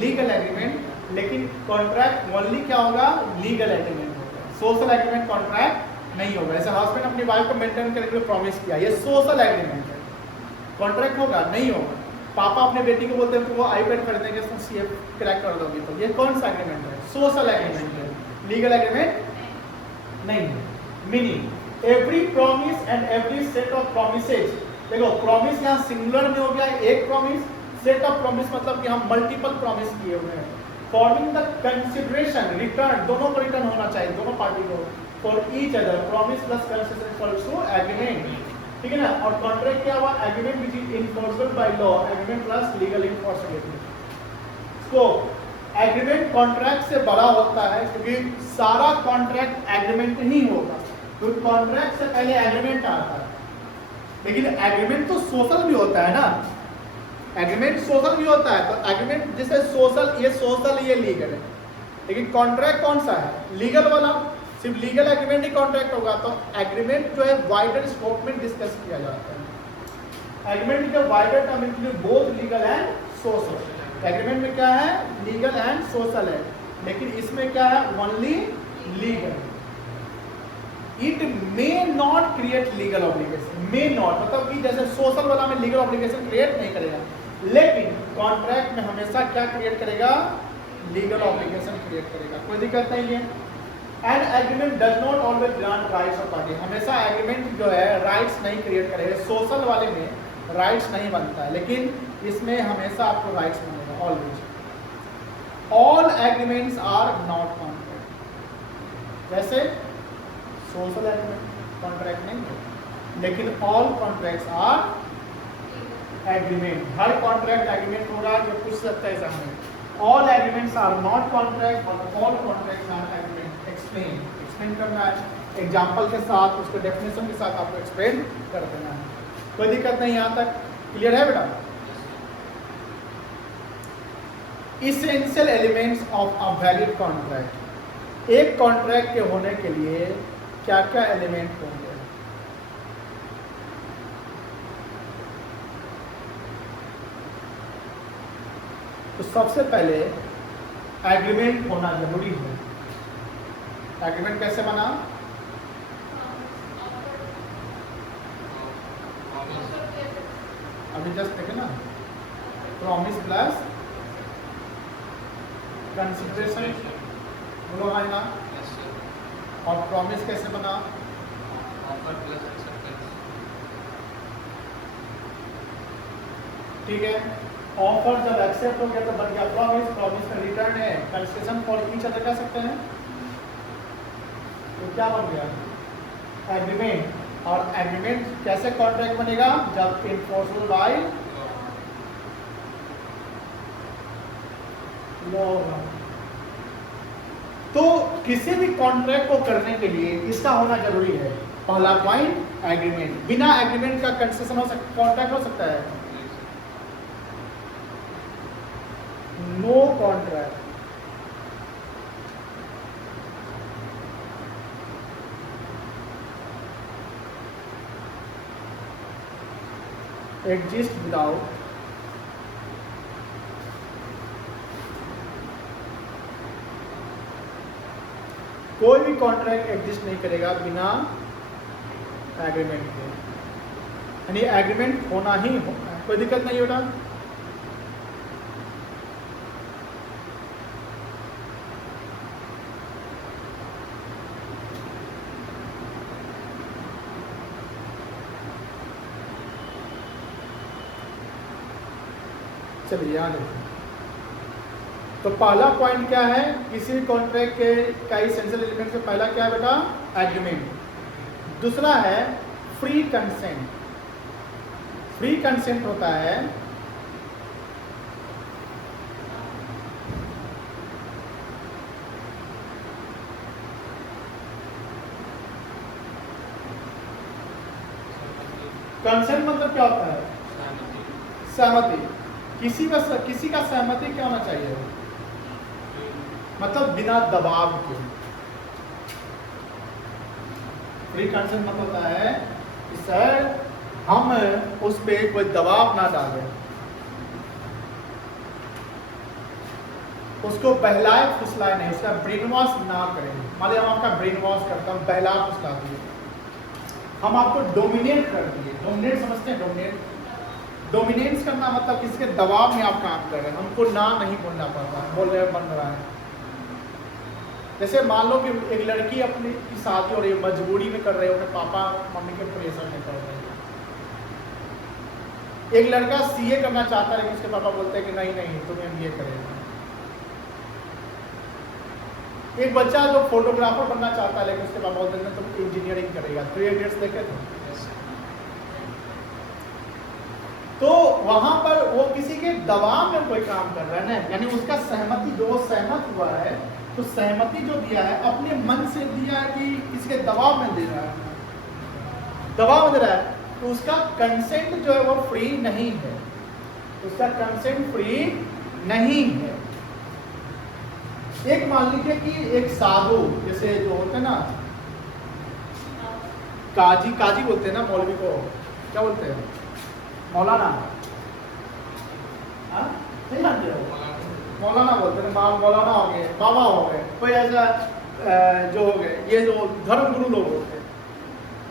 लीगल एग्रीमेंट। लेकिन कॉन्ट्रैक्ट ओनली क्या होगा? लीगल एग्रीमेंट होगा, सोशल एग्रीमेंट कॉन्ट्रैक्ट नहीं होगा। ऐसे हस्बैंड अपनी वाइफ को मेंटेन करने के लिए प्रॉमिस किया, ये सोशल एग्रीमेंट है। कॉन्ट्रैक्ट होगा? नहीं होगा। पापा अपने बेटी को बोलते हैं तुम वो आईपैड खरीदेंगे, तुम सीए क्रैक कर दोगी, तो ये कौन सा एग्रीमेंट है? सोशल एग्रीमेंट है, लीगल एग्रीमेंट नहीं है। Meaning every promise and every set of promises. देखो प्रॉमिस यहाँ सिंगुलर में हो गया, एक प्रॉमिस। सेट ऑफ प्रॉमिस मतलब कि हम मल्टीपल प्रॉमिस किए हुए हैं। फॉर्मिंग द कंसिडरेशन रिटर्न, दोनों को रिटर्न होना चाहिए, दोनों पार्टी को, for each other, promise plus concession also agreement, ठीक है ना। और कॉन्ट्रैक्ट क्या हुआ, agreement which is enforceable by law, agreement plus legal enforceability. तो एग्रीमेंट कॉन्ट्रैक्ट से बड़ा होता है क्योंकि सारा कॉन्ट्रैक्ट एग्रीमेंट ही होगा, तो कॉन्ट्रैक्ट से पहले एग्रीमेंट आता है। लेकिन एग्रीमेंट तो सोशल भी होता है ना, एग्रीमेंट सोशल भी होता है, तो एग्रीमेंट जैसे सोशल ये लीगल है, लेकिन कॉन्ट्रैक्ट कौन सा है, लीगल वाला, सिर्फ लीगल एग्रीमेंट ही कॉन्ट्रैक्ट होगा। तो एग्रीमेंट जो है वाइडर स्कोप में डिस्कस किया जाता है। एग्रीमेंट का wider term include both legal and social. Agreement में क्या है, लीगल एंड सोशल है, लेकिन इसमें क्या है, only legal. It may not create legal obligation, may not मतलब कि जैसे सोशल वाला में लीगल ऑब्लिगेशन क्रिएट नहीं करेगा, लेकिन कॉन्ट्रैक्ट में हमेशा क्या क्रिएट करेगा, लीगल ऑब्लिगेशन क्रिएट करेगा, कोई दिक्कत नहीं है। And agreement does not always grant rights of party, हमेशा एग्रीमेंट जो है राइट्स नहीं क्रिएट करेगा। सोशल वाले में राइट्स नहीं बनता है, लेकिन इसमें हमेशा आपको राइट्स बनेगा always. All agreements are not contract, जैसे सोशल एग्रीमेंट कॉन्ट्रैक्ट नहीं है, लेकिन ऑल कॉन्ट्रैक्ट्स आर एग्रीमेंट। हर कॉन्ट्रैक्ट एग्रीमेंट होगा, जो पूछ सकता है सामने। All agreements are not contract और all contracts are agreement. Explain करना है, एग्जाम्पल के साथ, उसके डेफिनेशन के साथ आपको एक्सप्लेन कर देना है, कोई दिक्कत नहीं। यहाँ तक क्लियर है बेटा? Essential elements of a valid contract, एक कॉन्ट्रैक्ट के होने के लिए क्या क्या एलिमेंट होंगे? तो सबसे पहले एग्रीमेंट होना जरूरी है। एग्रीमेंट कैसे बना? अभी जस्ट देखे ना, प्रॉमिस प्लस कंसिडरेशन, बोलो हाँ ना। और प्रॉमिस कैसे बना? ऑफर प्लस एक्सेप्टेंस, ठीक है। ऑफर जब एक्सेप्ट हो गया तो बन गया प्रॉमिस, प्रॉमिस का रिटर्न है कंसेशन फॉर ईच अदर कह सकते हैं, तो क्या बन गया, एग्रीमेंट। और एग्रीमेंट कैसे कॉन्ट्रैक्ट बनेगा, जब इन्फोर्सेबल बाय लॉ होगा। तो किसी भी कॉन्ट्रैक्ट को करने के लिए इसका होना जरूरी है। पहला पॉइंट एग्रीमेंट, बिना एग्रीमेंट का कंसेशन हो सकता, कॉन्ट्रैक्ट हो सकता है? No contract. एग्जिस्ट विदाउट कोई भी कॉन्ट्रैक्ट एग्जिस्ट नहीं करेगा बिना एग्रीमेंट के, यानी एग्रीमेंट होना ही होना है, कोई दिक्कत नहीं बेटा। चलिए यहाँ देखिए, तो पहला पॉइंट क्या है, किसी भी कॉन्ट्रैक्ट के का एसेंशियल एलिमेंट से पहला क्या है बेटा, एग्रीमेंट। दूसरा है फ्री कंसेंट। फ्री कंसेंट होता है कंसेंट मतलब क्या होता है, सहमति। किसी का सहमति क्या होना चाहिए, मतलब बिना दबाव के। फ्री कंसेंट मतलब होता है कि सर हम उस पे कोई दबाव ना डालें, उसको बहलाए फुसलाए नहीं, उसका ब्रेन वॉश ना करें। मान लिया हम आपका ब्रेन वॉश करता हूँ, बहला फुसला दिए, हम आपको डोमिनेट कर दिए। डोमिनेट समझते हैं? डोमिनेंस करना मतलब किसी के दबाव में आप काम कर रहे हैं, हमको ना नहीं बोलना पड़ता, बोल रहे बन रहा है। जैसे मान लो कि एक लड़की अपनी की शादी हो रही है, मजबूरी में कर रहे हो, अपने पापा मम्मी के प्रेशर में कर रहे हैं। एक लड़का सीए करना चाहता है, लेकिन उसके पापा बोलते हैं कि नहीं नहीं तुम एमबीए करेगा। एक बच्चा जो फोटोग्राफर बनना चाहता है लेकिन उसके बाद बोलते हैं तुम इंजीनियरिंग करेगा, 3 इडियट्स देखे थे। Yes. तो वहां पर वो किसी के दबाव में कोई काम कर रहा है ना, यानी उसका सहमति, जो वो सहमत हुआ है, तो सहमति जो दिया है अपने मन से दिया है कि किसी के दबाव में दे रहा है, दबाव में दे रहा है, तो उसका कंसेंट जो है वो फ्री नहीं है, उसका कंसेंट फ्री नहीं है। एक मान लीजिए कि एक साधु, जैसे जो होते हैं ना काजी, काजी बोलते हैं ना मौलवी को, क्या बोलते हैं, मौलाना, हाँ नहीं जानते हो, मौलाना बोलते हैं, मौलाना हो गए, बाबा हो गए, कोई ऐसा जो हो गए, ये जो धर्मगुरु लोग होते हैं,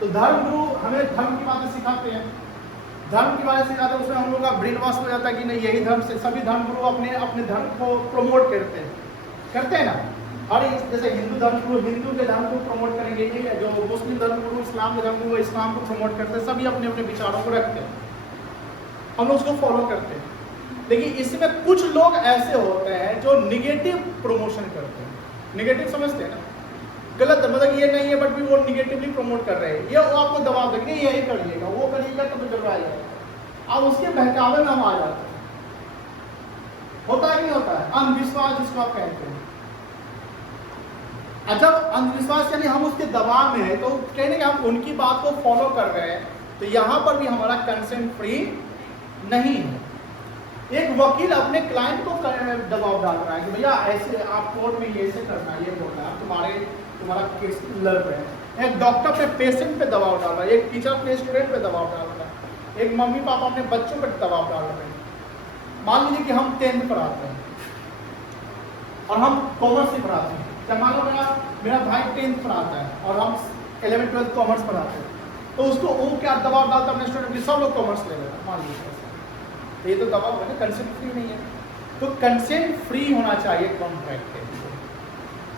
तो धर्मगुरु हमें धर्म की बातें सिखाते हैं, धर्म की बातें सिखाते हैं, उसमें हम लोग का ब्रेन वॉश हो जाता है कि नहीं यही धर्म से, सभी धर्मगुरु अपने अपने धर्म को प्रमोट करते हैं ना, हर जैसे हिंदू धर्मगुरु हिंदू के धर्म को प्रमोट करेंगे, ये जो मुस्लिम धर्मगुरु इस्लाम के धर्मगुरु इस्लाम को प्रमोट करते हैं, सभी अपने अपने विचारों को रखते हैं, हम लोग उसको फॉलो करते हैं। लेकिन इसमें कुछ लोग ऐसे होते हैं जो निगेटिव प्रमोशन करते हैं, निगेटिव समझते हैं ना, गलत है, मतलब ये नहीं है बट भी वो निगेटिवली प्रमोट कर रहे हैं, ये वो आपको दबाव देंगे यही करिएगा, वो करिएगा तो घबराया जाएगा, अब उसके बहकावे में हम आ जाते हैं। होता है नहीं होता है अंधविश्वास जिसको आप कहते हैं। जब अंधविश्वास यानी हम उसके दबाव में है, तो कहने कि हम उनकी बात को फॉलो कर रहे हैं, तो यहां पर भी हमारा कंसेंट फ्री नहीं है। एक वकील अपने क्लाइंट को दबाव डाल रहा है कि भैया ऐसे आप कोर्ट में ये ऐसे करना, ये बोलना, तुम्हारा केस लड़ रहे हैं। एक डॉक्टर अपने पेशेंट पे दबाव डाल रहा है, एक टीचर अपने स्टूडेंट पे दबाव डाल रहा है, एक मम्मी पापा अपने बच्चों पे दबाव डाल रहे हैं। मान लीजिए कि हम 10th पढ़ाते हैं और हम कॉमर्स ही पढ़ाते हैं, क्या मान लो मेरा भाई 10th पढ़ाता है और हम 11th 12th कॉमर्स पढ़ाते हैं, तो उसको वो क्या दबाव डालता है अपने स्टूडेंट की, सब लोग कॉमर्स ले रहे हैं, मान लीजिए, तो ये तो दबाव है ना, कंसेंट फ्री नहीं है। तो कंसेंट फ्री होना चाहिए कॉन्ट्रैक्ट के,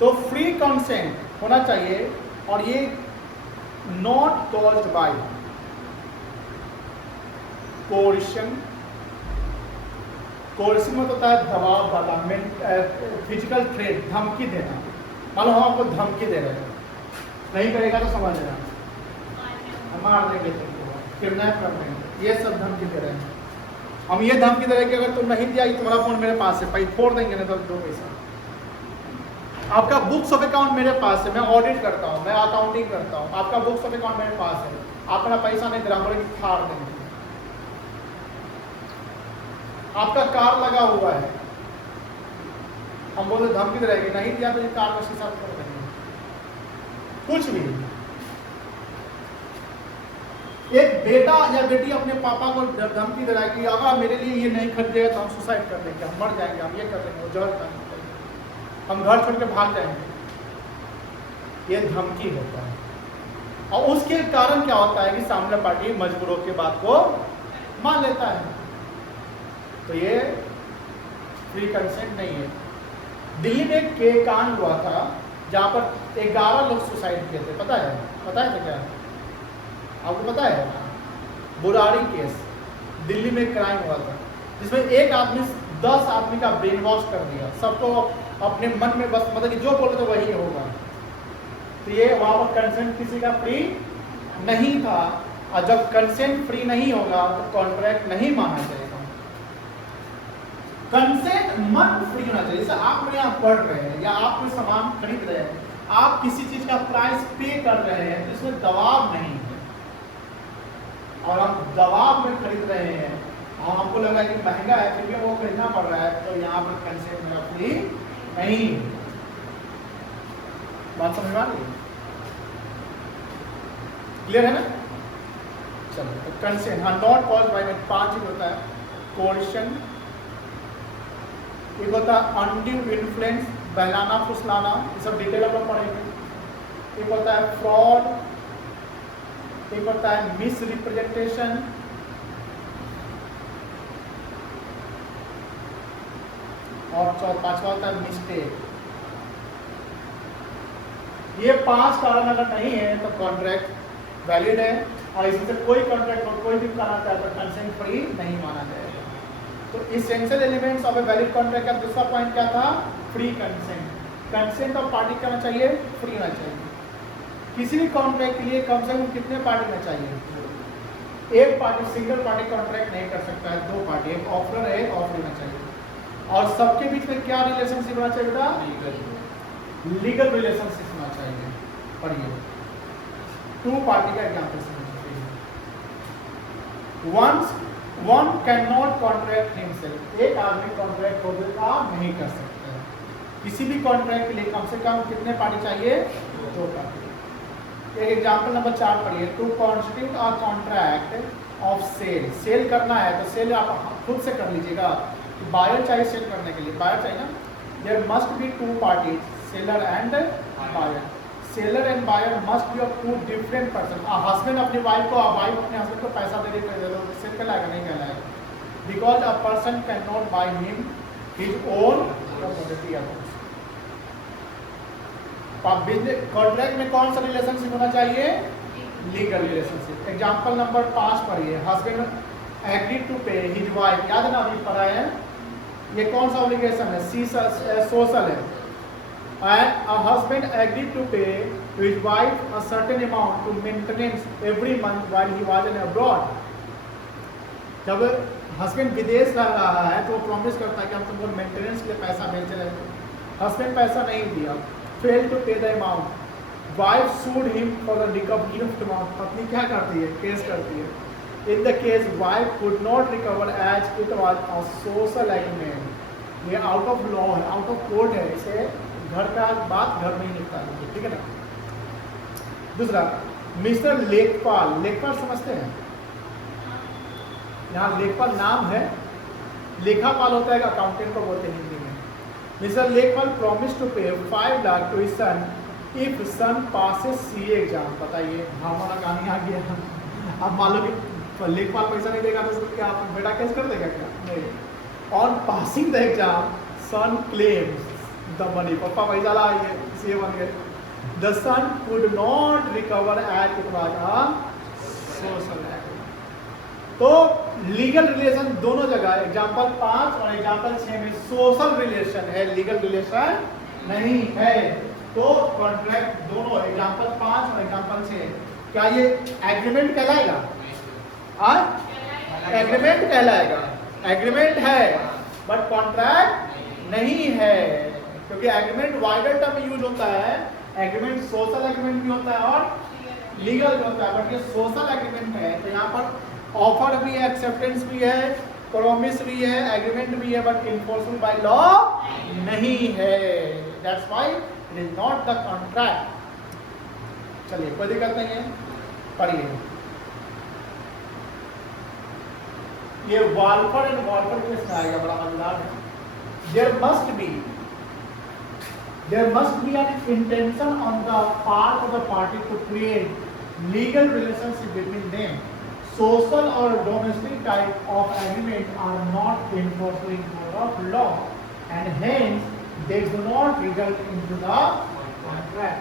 तो फ्री कंसेंट होना चाहिए, और ये not caused by coercion. Coercion में होता है दबाव डालना, फिजिकल थ्रेट, धमकी देना। मान लो हम आपको धमकी दे रहे हैं, नहीं करेगा तो समझ लेना मार देंगे तुमको, किडनैप कर देंगे, ये सब धमकी दे रहे हैं। हम ये धमकी दे रहे हैं कि अगर तुम नहीं दिया तुम्हारा फोन मेरे पास है, पैसे फोड़ देंगे, नहीं तो दो पैसा। आपका बुक्स ऑफ अकाउंट मेरे पास है, मैं ऑडिट करता हूँ, मैं अकाउंटिंग करता हूँ, आपका बुक्स ऑफ अकाउंट मेरे पास है, आपका पैसा नहीं दे रहा, बोले कि फाड़ देंगे। आपका कार लगा हुआ है, हम बोले धमकी दे रहे हैं कि नहीं दिया तो ये कार का शीशा फोड़ देंगे, कुछ भी। एक बेटा या बेटी अपने पापा को धमकी दे रहा है कि अगर मेरे लिए ये नहीं खरीदेगा तो हम सुसाइड कर देंगे, हम मर जाएंगे, हम ये कर देंगे, वो जहर खाएंगे, हम घर छोड़ के भाग जाएंगे, ये धमकी होता है। और उसके कारण क्या होता है कि सामने पार्टी मजबूर होकर बात को मान लेता है, तो ये फ्री कंसेंट नहीं है। दिल्ली में एक कांड हुआ था जहाँ पर 11 लोग सुसाइड किए थे, पता है क्या आपको पता है? बुराड़ी केस दिल्ली में क्राइम हुआ था, जिसमें एक आदमी 10 आदमी का ब्रेन वॉश कर दिया, सबको अपने मन में बस मतलब कि जो बोले तो वही होगा। तो ये वहाँ पर कंसेंट किसी का फ्री नहीं था, और जब कंसेंट फ्री नहीं होगा तो कॉन्ट्रैक्ट नहीं माना जाएगा। कंसेंट मन फ्री होना चाहिए। जैसे आप मेरे यहाँ पढ़ रहे हैं या आप कोई सामान खरीद रहे हैं, आप किसी चीज का प्राइस पे कर रहे हैं तो इसमें दबाव नहीं है, और हम दबाव में खरीद रहे हैं और हमको लग रहा है कि महंगा है फिर भी वो खरीदना पड़ रहा है, तो यहाँ पर कंसेंट मेरा फ्री नहीं। बात समझ में आ रही है? क्लियर है ना? चलो, तो कंसेंट, हाँ, नॉट कॉज्ड बाय, 5 चीज होता है। कोर्शन, एक होता है अनड्यू इन्फ्लुएंस, बहलाना फुसलाना, ये सब डिटेल हम लोग पढ़ेंगे। एक होता है फ्रॉड, एक होता है मिस रिप्रेजेंटेशन, और 5वां होता है मिस्टेक। ये 5 कारण अगर नहीं है तो कॉन्ट्रैक्ट वैलिड है, और इसी से कोई कॉन्ट्रैक्ट और कोई भी कराना चाहे तो कंसेंट फ्री नहीं माना जाएगा। तो essential elements of a valid contract का दूसरा पॉइंट क्या था? Free consent. Consent of party करना चाहिए, फ्री होना चाहिए। किसी भी कॉन्ट्रैक्ट के लिए कम से कम कितने पार्टी होना चाहिए? एक पार्टी, सिंगल पार्टी कॉन्ट्रैक्ट नहीं कर सकता है, दो पार्टी, एक ऑफर है, एक ऑफर होना चाहिए। और सबके बीच में क्या रिलेशनशिप होना चाहिए बेटा? लीगल रिलेशनशिप होना चाहिए। पढ़िए, टू पार्टी का एग्जाम्पल समझिए। One can not contract himself, एक आदमी कॉन्ट्रैक्ट खुद का नहीं कर सकता है। किसी भी कॉन्ट्रैक्ट के लिए कम से कम कितने पार्टी चाहिए? दो पार्टी। एक एग्जाम्पल नंबर 4 पढ़िए। To constitute a contract of sale, sale करना है तो सेल आप खुद से कर लीजिएगा, बायर चाहिए सेल करने के लिए, बायर चाहिए ना। There must be two parties, seller and buyer. Seller and buyer must be of two different person. Husband अपनी वाइफ को, वाइफ अपने हस्बैंड को पैसा दे दो, सेल कहलाएगा? नहीं कहलाएगा। Because a person can not buy him his own property alone. Contract में कौन सा रिलेशनशिप होना चाहिए? Legal relationship. एग्जाम्पल नंबर 5 पढ़िए। हस्बैंड एग्री टू पे हिज वाइफ, याद है ना, अभी पढ़ा है। ये कौन सा ऑब्लिगेशन है? सोशल है। And a husband agreed to pay to his wife a certain amount to maintenance every month while he was abroad. जब हस्बैंड विदेश रह रहा है तो वो प्रॉमिस करता है कि हम तुमको मेंटेनेंस के लिए पैसा भेज रहे हैं। हस्बैंड पैसा नहीं दिया, fail to pay the amount, wife sued him for the recovery of amount. पत्नी क्या करती है? केस करती है। In the case wife could not recover as it was a social agreement. ये आउट ऑफ लॉ है, आउट ऑफ कोर्ट है, इसे घर का बात घर में ही निपटा लीजिए, ठीक है ना। दूसरा, मिस्टर लेखपाल, लेखपाल समझते हैं? यहाँ लेखपाल नाम है, लेखापाल होता है अकाउंटेंट को बोलते हैं हिंदी में। मिस्टर लेखपाल promise to pay 5 lakh to his son if son passes CA exam. बताइए, हमारा कहानी आ गया। अब मान लो कि लेखपाल पैसा नहीं देगा तो क्या बेटा केस कर देगा? क्या नहीं। On passing the exam son claims the money, पापा पैसा ला, ये सीए बन गए। The son could not recover as it was a social agreement. तो लीगल रिलेशन दोनों जगह, एग्जाम्पल 5 और एग्जाम्पल 6 में सोशल रिलेशन है, लीगल रिलेशन नहीं है। तो कॉन्ट्रैक्ट दोनों, एग्जाम्पल 5 और एग्जाम्पल 6, क्या ये एग्रीमेंट कहलाएगा? एग्रीमेंट कहलाएगा, एग्रीमेंट है बट कॉन्ट्रैक्ट नहीं है, क्योंकि एग्रीमेंट वाइडर टर्म यूज होता है। एग्रीमेंट सोशल एग्रीमेंट भी होता है और लीगल भी होता है, बट ये सोशल एग्रीमेंट है। तो यहाँ पर ऑफर भी है, एक्सेप्टेंस भी है, प्रॉमिस भी है, एग्रीमेंट भी है, बट इन्फोर्सबल बाय लॉ नहीं है। That's why it is not the contract. चलिए, कोई दिक्कत नहीं है, पढ़िए। ये वाल्फर एंड वाल्फर केस में आएगा, बड़ा मजेदार है। There must be an intention on the part of the party to create legal relationship between them. Social or domestic type of agreement are not enforceable in court of law, and hence they do not result into the contract.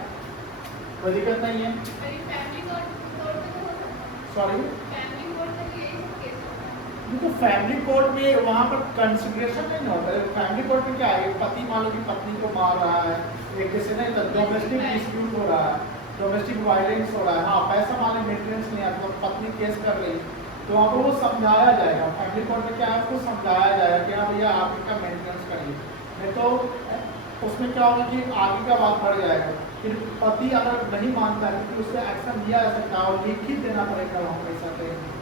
कोई दिक्कत नहीं है? Sorry, तो family court में वहाँ पर consideration नहीं होता है। फैमिली कोर्ट में क्या है, पति मान लो कि पत्नी को मार रहा है, एक जैसे नहीं तो डोमेस्टिक डिस्प्यूट हो रहा है, डोमेस्टिक वायलेंस हो रहा है, हाँ पैसा मान लो मेंटेनेंस नहीं आता, तो पत्नी केस कर रही, तो वहाँ पर वो समझाया जाएगा। फैमिली कोर्ट में क्या है, उसको समझाया जाएगा कि हाँ भैया आप इसका मेंटेनेंस करिए, नहीं तो उसमें क्या होगा कि आगे का बात बढ़ जाएगा। फिर पति अगर नहीं मानता है तो उसका एक्शन लिया जा सकता है और लिखित देना पड़ेगा वहाँ पैसा देंगे।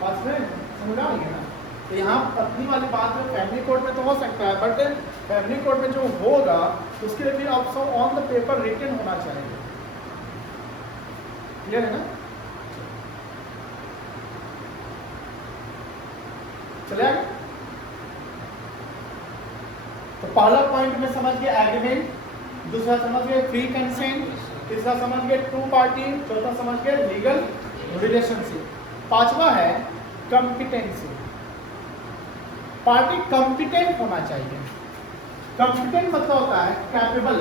बात में समझ आ रही है ना। तो यहाँ पत्नी वाली बात में फैमिली कोर्ट में तो हो सकता है, बट फैमिली कोर्ट में जो होगा उसके लिए फिर also on the paper written होना चाहिए। क्लियर है ना? चले आगे। तो पहला पॉइंट में समझ गए एग्रीमेंट, दूसरा समझ गए फ्री कंसेंट, तीसरा समझ गए टू पार्टी, चौथा समझ गए लीगल रिलेशनशिप, पांचवा है कॉम्पिटेंसी। पार्टी कॉम्पिटेंट होना चाहिए। कॉम्पिटेंट मतलब होता है कैपेबल।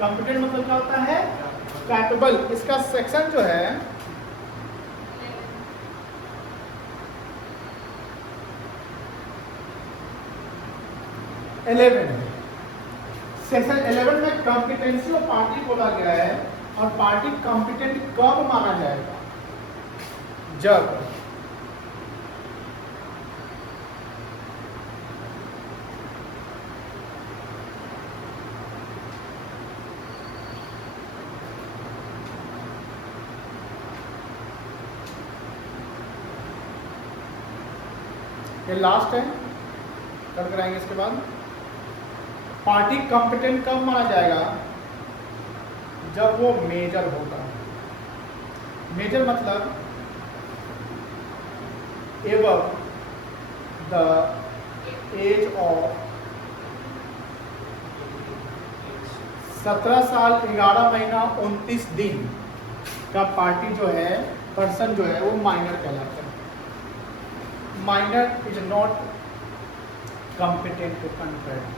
कॉम्पिटेंट मतलब क्या होता है? कैपेबल। इसका सेक्शन जो है 11 है। सेक्शन 11 में कॉम्पिटेंसी ऑफ पार्टी बोला गया है और पार्टी कॉम्पिटेंट कब माना जाएगा? जब ये लास्ट है, कर कराएंगे इसके बाद। पार्टी कॉम्पिटेंट कब माना जाएगा? जब वो मेजर होगा। मेजर मतलब एवं द एज ऑफ 17 साल 11 महीना 29 दिन का पार्टी जो है, पर्सन जो है, वो माइनर कहलाता है। Minor is not competent to contract.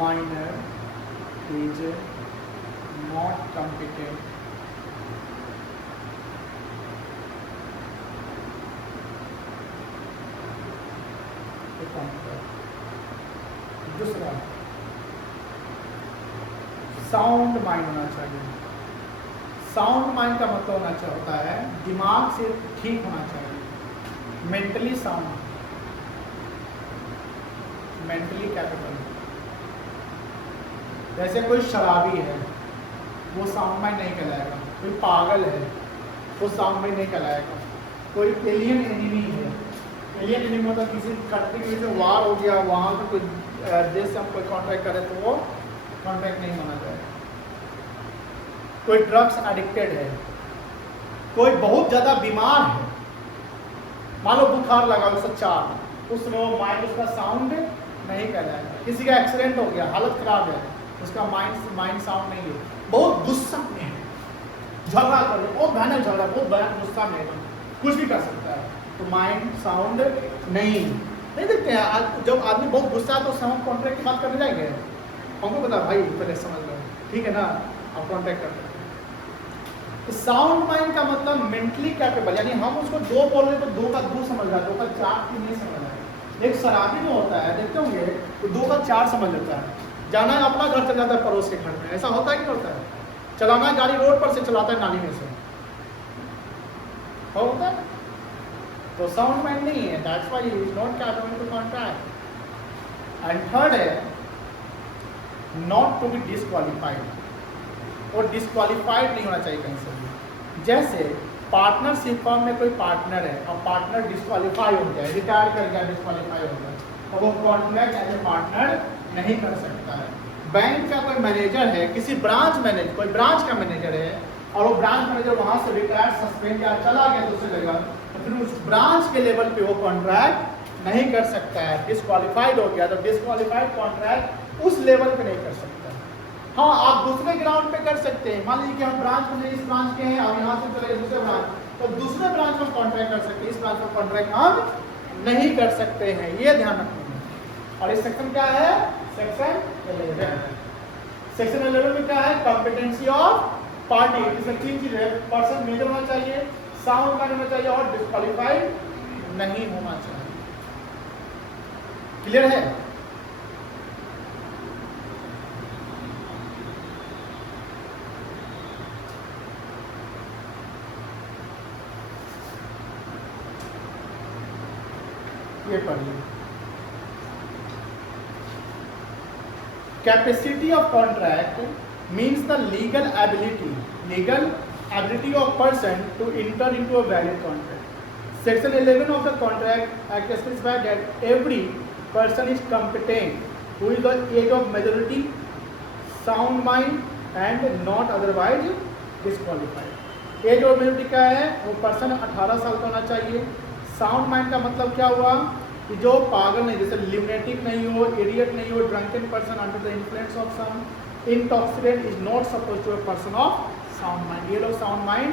Minor is not competent to contract. दूसरा, साउंड माइंड होना चाहिए। साउंड माइंड का मतलब होता है दिमाग से ठीक होना चाहिए, मेंटली साउंड, मेंटली कैपेबल। जैसे कोई शराबी है वो साउंड माइंड नहीं कहलाएगा, कोई पागल है वो साउंड माइंड नहीं कहलाएगा, कोई एलियन एनिमी है, एलियन एनिमी मतलब किसी कंट्री में जो वार हो गया वहाँ पे कोई देश से हम कोई कॉन्ट्रैक्ट करें तो वो कॉन्ट्रैक्ट नहीं माना जाएगा। कोई ड्रग्स एडिक्टेड है, कोई बहुत ज़्यादा बीमार है, मान लो बुखार लगा 104, उसमें वो माइंड उसका साउंड नहीं कहलाएगा। किसी का एक्सीडेंट हो गया, हालत खराब है, उसका माइंड साउंड नहीं है। बहुत गुस्सा में है, झगड़ा कर रहे, बहुत भयानक झगड़ा, बहुत भयानक गुस्सा में है, कुछ भी कर सकता है, तो माइंड साउंड नहीं देखते हैं। जब आदमी बहुत गुस्सा है तो हम कॉन्ट्रैक्ट की बात करने जाएंगे, हमको पता भाई पहले समझ लो, ठीक है ना, आप कॉन्ट्रैक्ट करते हैं। साउंड माइंड का मतलब मेंटली कैपेबल, यानी हम उसको दो बोल रहे तो दो का दो समझ रहा है, दो का चार की नहीं समझ रहा है। एक शराबी जो होता है देखते होंगे तो दो का चार समझ लेता है, जाना है अपना घर चल जाता है पड़ोस के घर में, ऐसा होता है कि नहीं होता है? चलाना है गाड़ी रोड पर से चलाता है नाली में से, होता है। तो साउंड माइंड नहीं है, that's why he is not capable to contract. And third है नॉट टू बी डिस्क्वालीफाइड, और डिस्क्वालीफाइड नहीं होना चाहिए कहीं से भी। जैसे पार्टनरशिप फर्म में कोई पार्टनर है और पार्टनर डिस्क्वालीफाई हो गया, रिटायर कर गया, डिस्क्वालीफाई हो गया, तो वो कॉन्ट्रैक्ट एज ए पार्टनर नहीं कर सकता है। बैंक का कोई मैनेजर है, किसी ब्रांच मैनेजर, कोई ब्रांच का मैनेजर है और वो ब्रांच मैनेजर वहाँ से रिटायर, सस्पेंड या चला गया दूसरी जगह, तो फिर उस ब्रांच के लेवल पे वो कॉन्ट्रैक्ट नहीं कर सकता है, डिस्क्वालीफाइड हो गया। तो डिस्क्वालीफाइड कॉन्ट्रैक्ट उस लेवल पे नहीं कर सकता। हाँ, आप दूसरे ग्राउंड पे कर सकते हैं, मान लीजिए कि हम ब्रांच में इस ब्रांच के हैं, अब यहाँ से चले दूसरे ब्रांच, तो दूसरे ब्रांच में कॉन्ट्रैक्ट कर सकते हैं, इस ब्रांच में कॉन्ट्रैक्ट हम नहीं कर सकते हैं, ये ध्यान रखना। और इस सेक्शन क्या है? सेक्शन 11। सेक्शन 11 में क्या है? Competency of party. इसमें तीन चीज है, पर्सन मेजर होना चाहिए, साउंड माइंड होना चाहिए और डिस्क्वालीफाइड नहीं होना चाहिए। क्लियर है? ये पढ़िए। Capacity of contract means the legal ability of person to enter into a valid contract. Section 11 of the contract act specifies that every person is competent who is the age of majority, sound mind and not otherwise disqualified. Age of majority क्या है? वो person 18 साल का होना चाहिए। Sound mind का मतलब क्या हुआ कि जो पागल नहीं, जैसे लिमनेटिक नहीं हो, इडियट नहीं हो, drunken person under the influence of some intoxicant is not suppose to a person of sound mind. ये लोग साउंड माइंड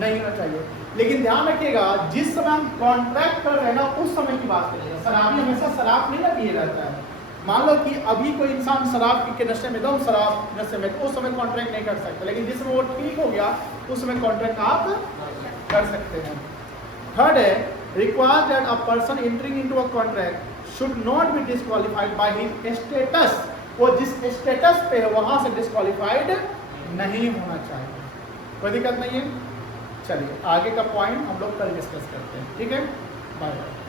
नहीं होना चाहिए। लेकिन ध्यान रखिएगा, जिस समय हम कॉन्ट्रैक्ट कर रहे हैं ना, उस समय की बात करिएगा। शराबी हमेशा शराब नहीं ना पिए रहता है। मान लो कि अभी कोई इंसान शराब के नशे में, दम शराब नशे में, तो उस समय कॉन्ट्रैक्ट नहीं कर सकता, लेकिन जिस समय वो ठीक हो गया उस समय कॉन्ट्रैक्ट आप कर सकते हैं। थर्ड है, requires that a person entering into a contract should not be disqualified by his status, वो जिस स्टेटस पे है वहां से डिस्क्वालीफाइड नहीं होना चाहिए। कोई दिक्कत नहीं है। चलिए आगे का पॉइंट हम लोग कल डिस्कस करते हैं, ठीक है, बाय बाय।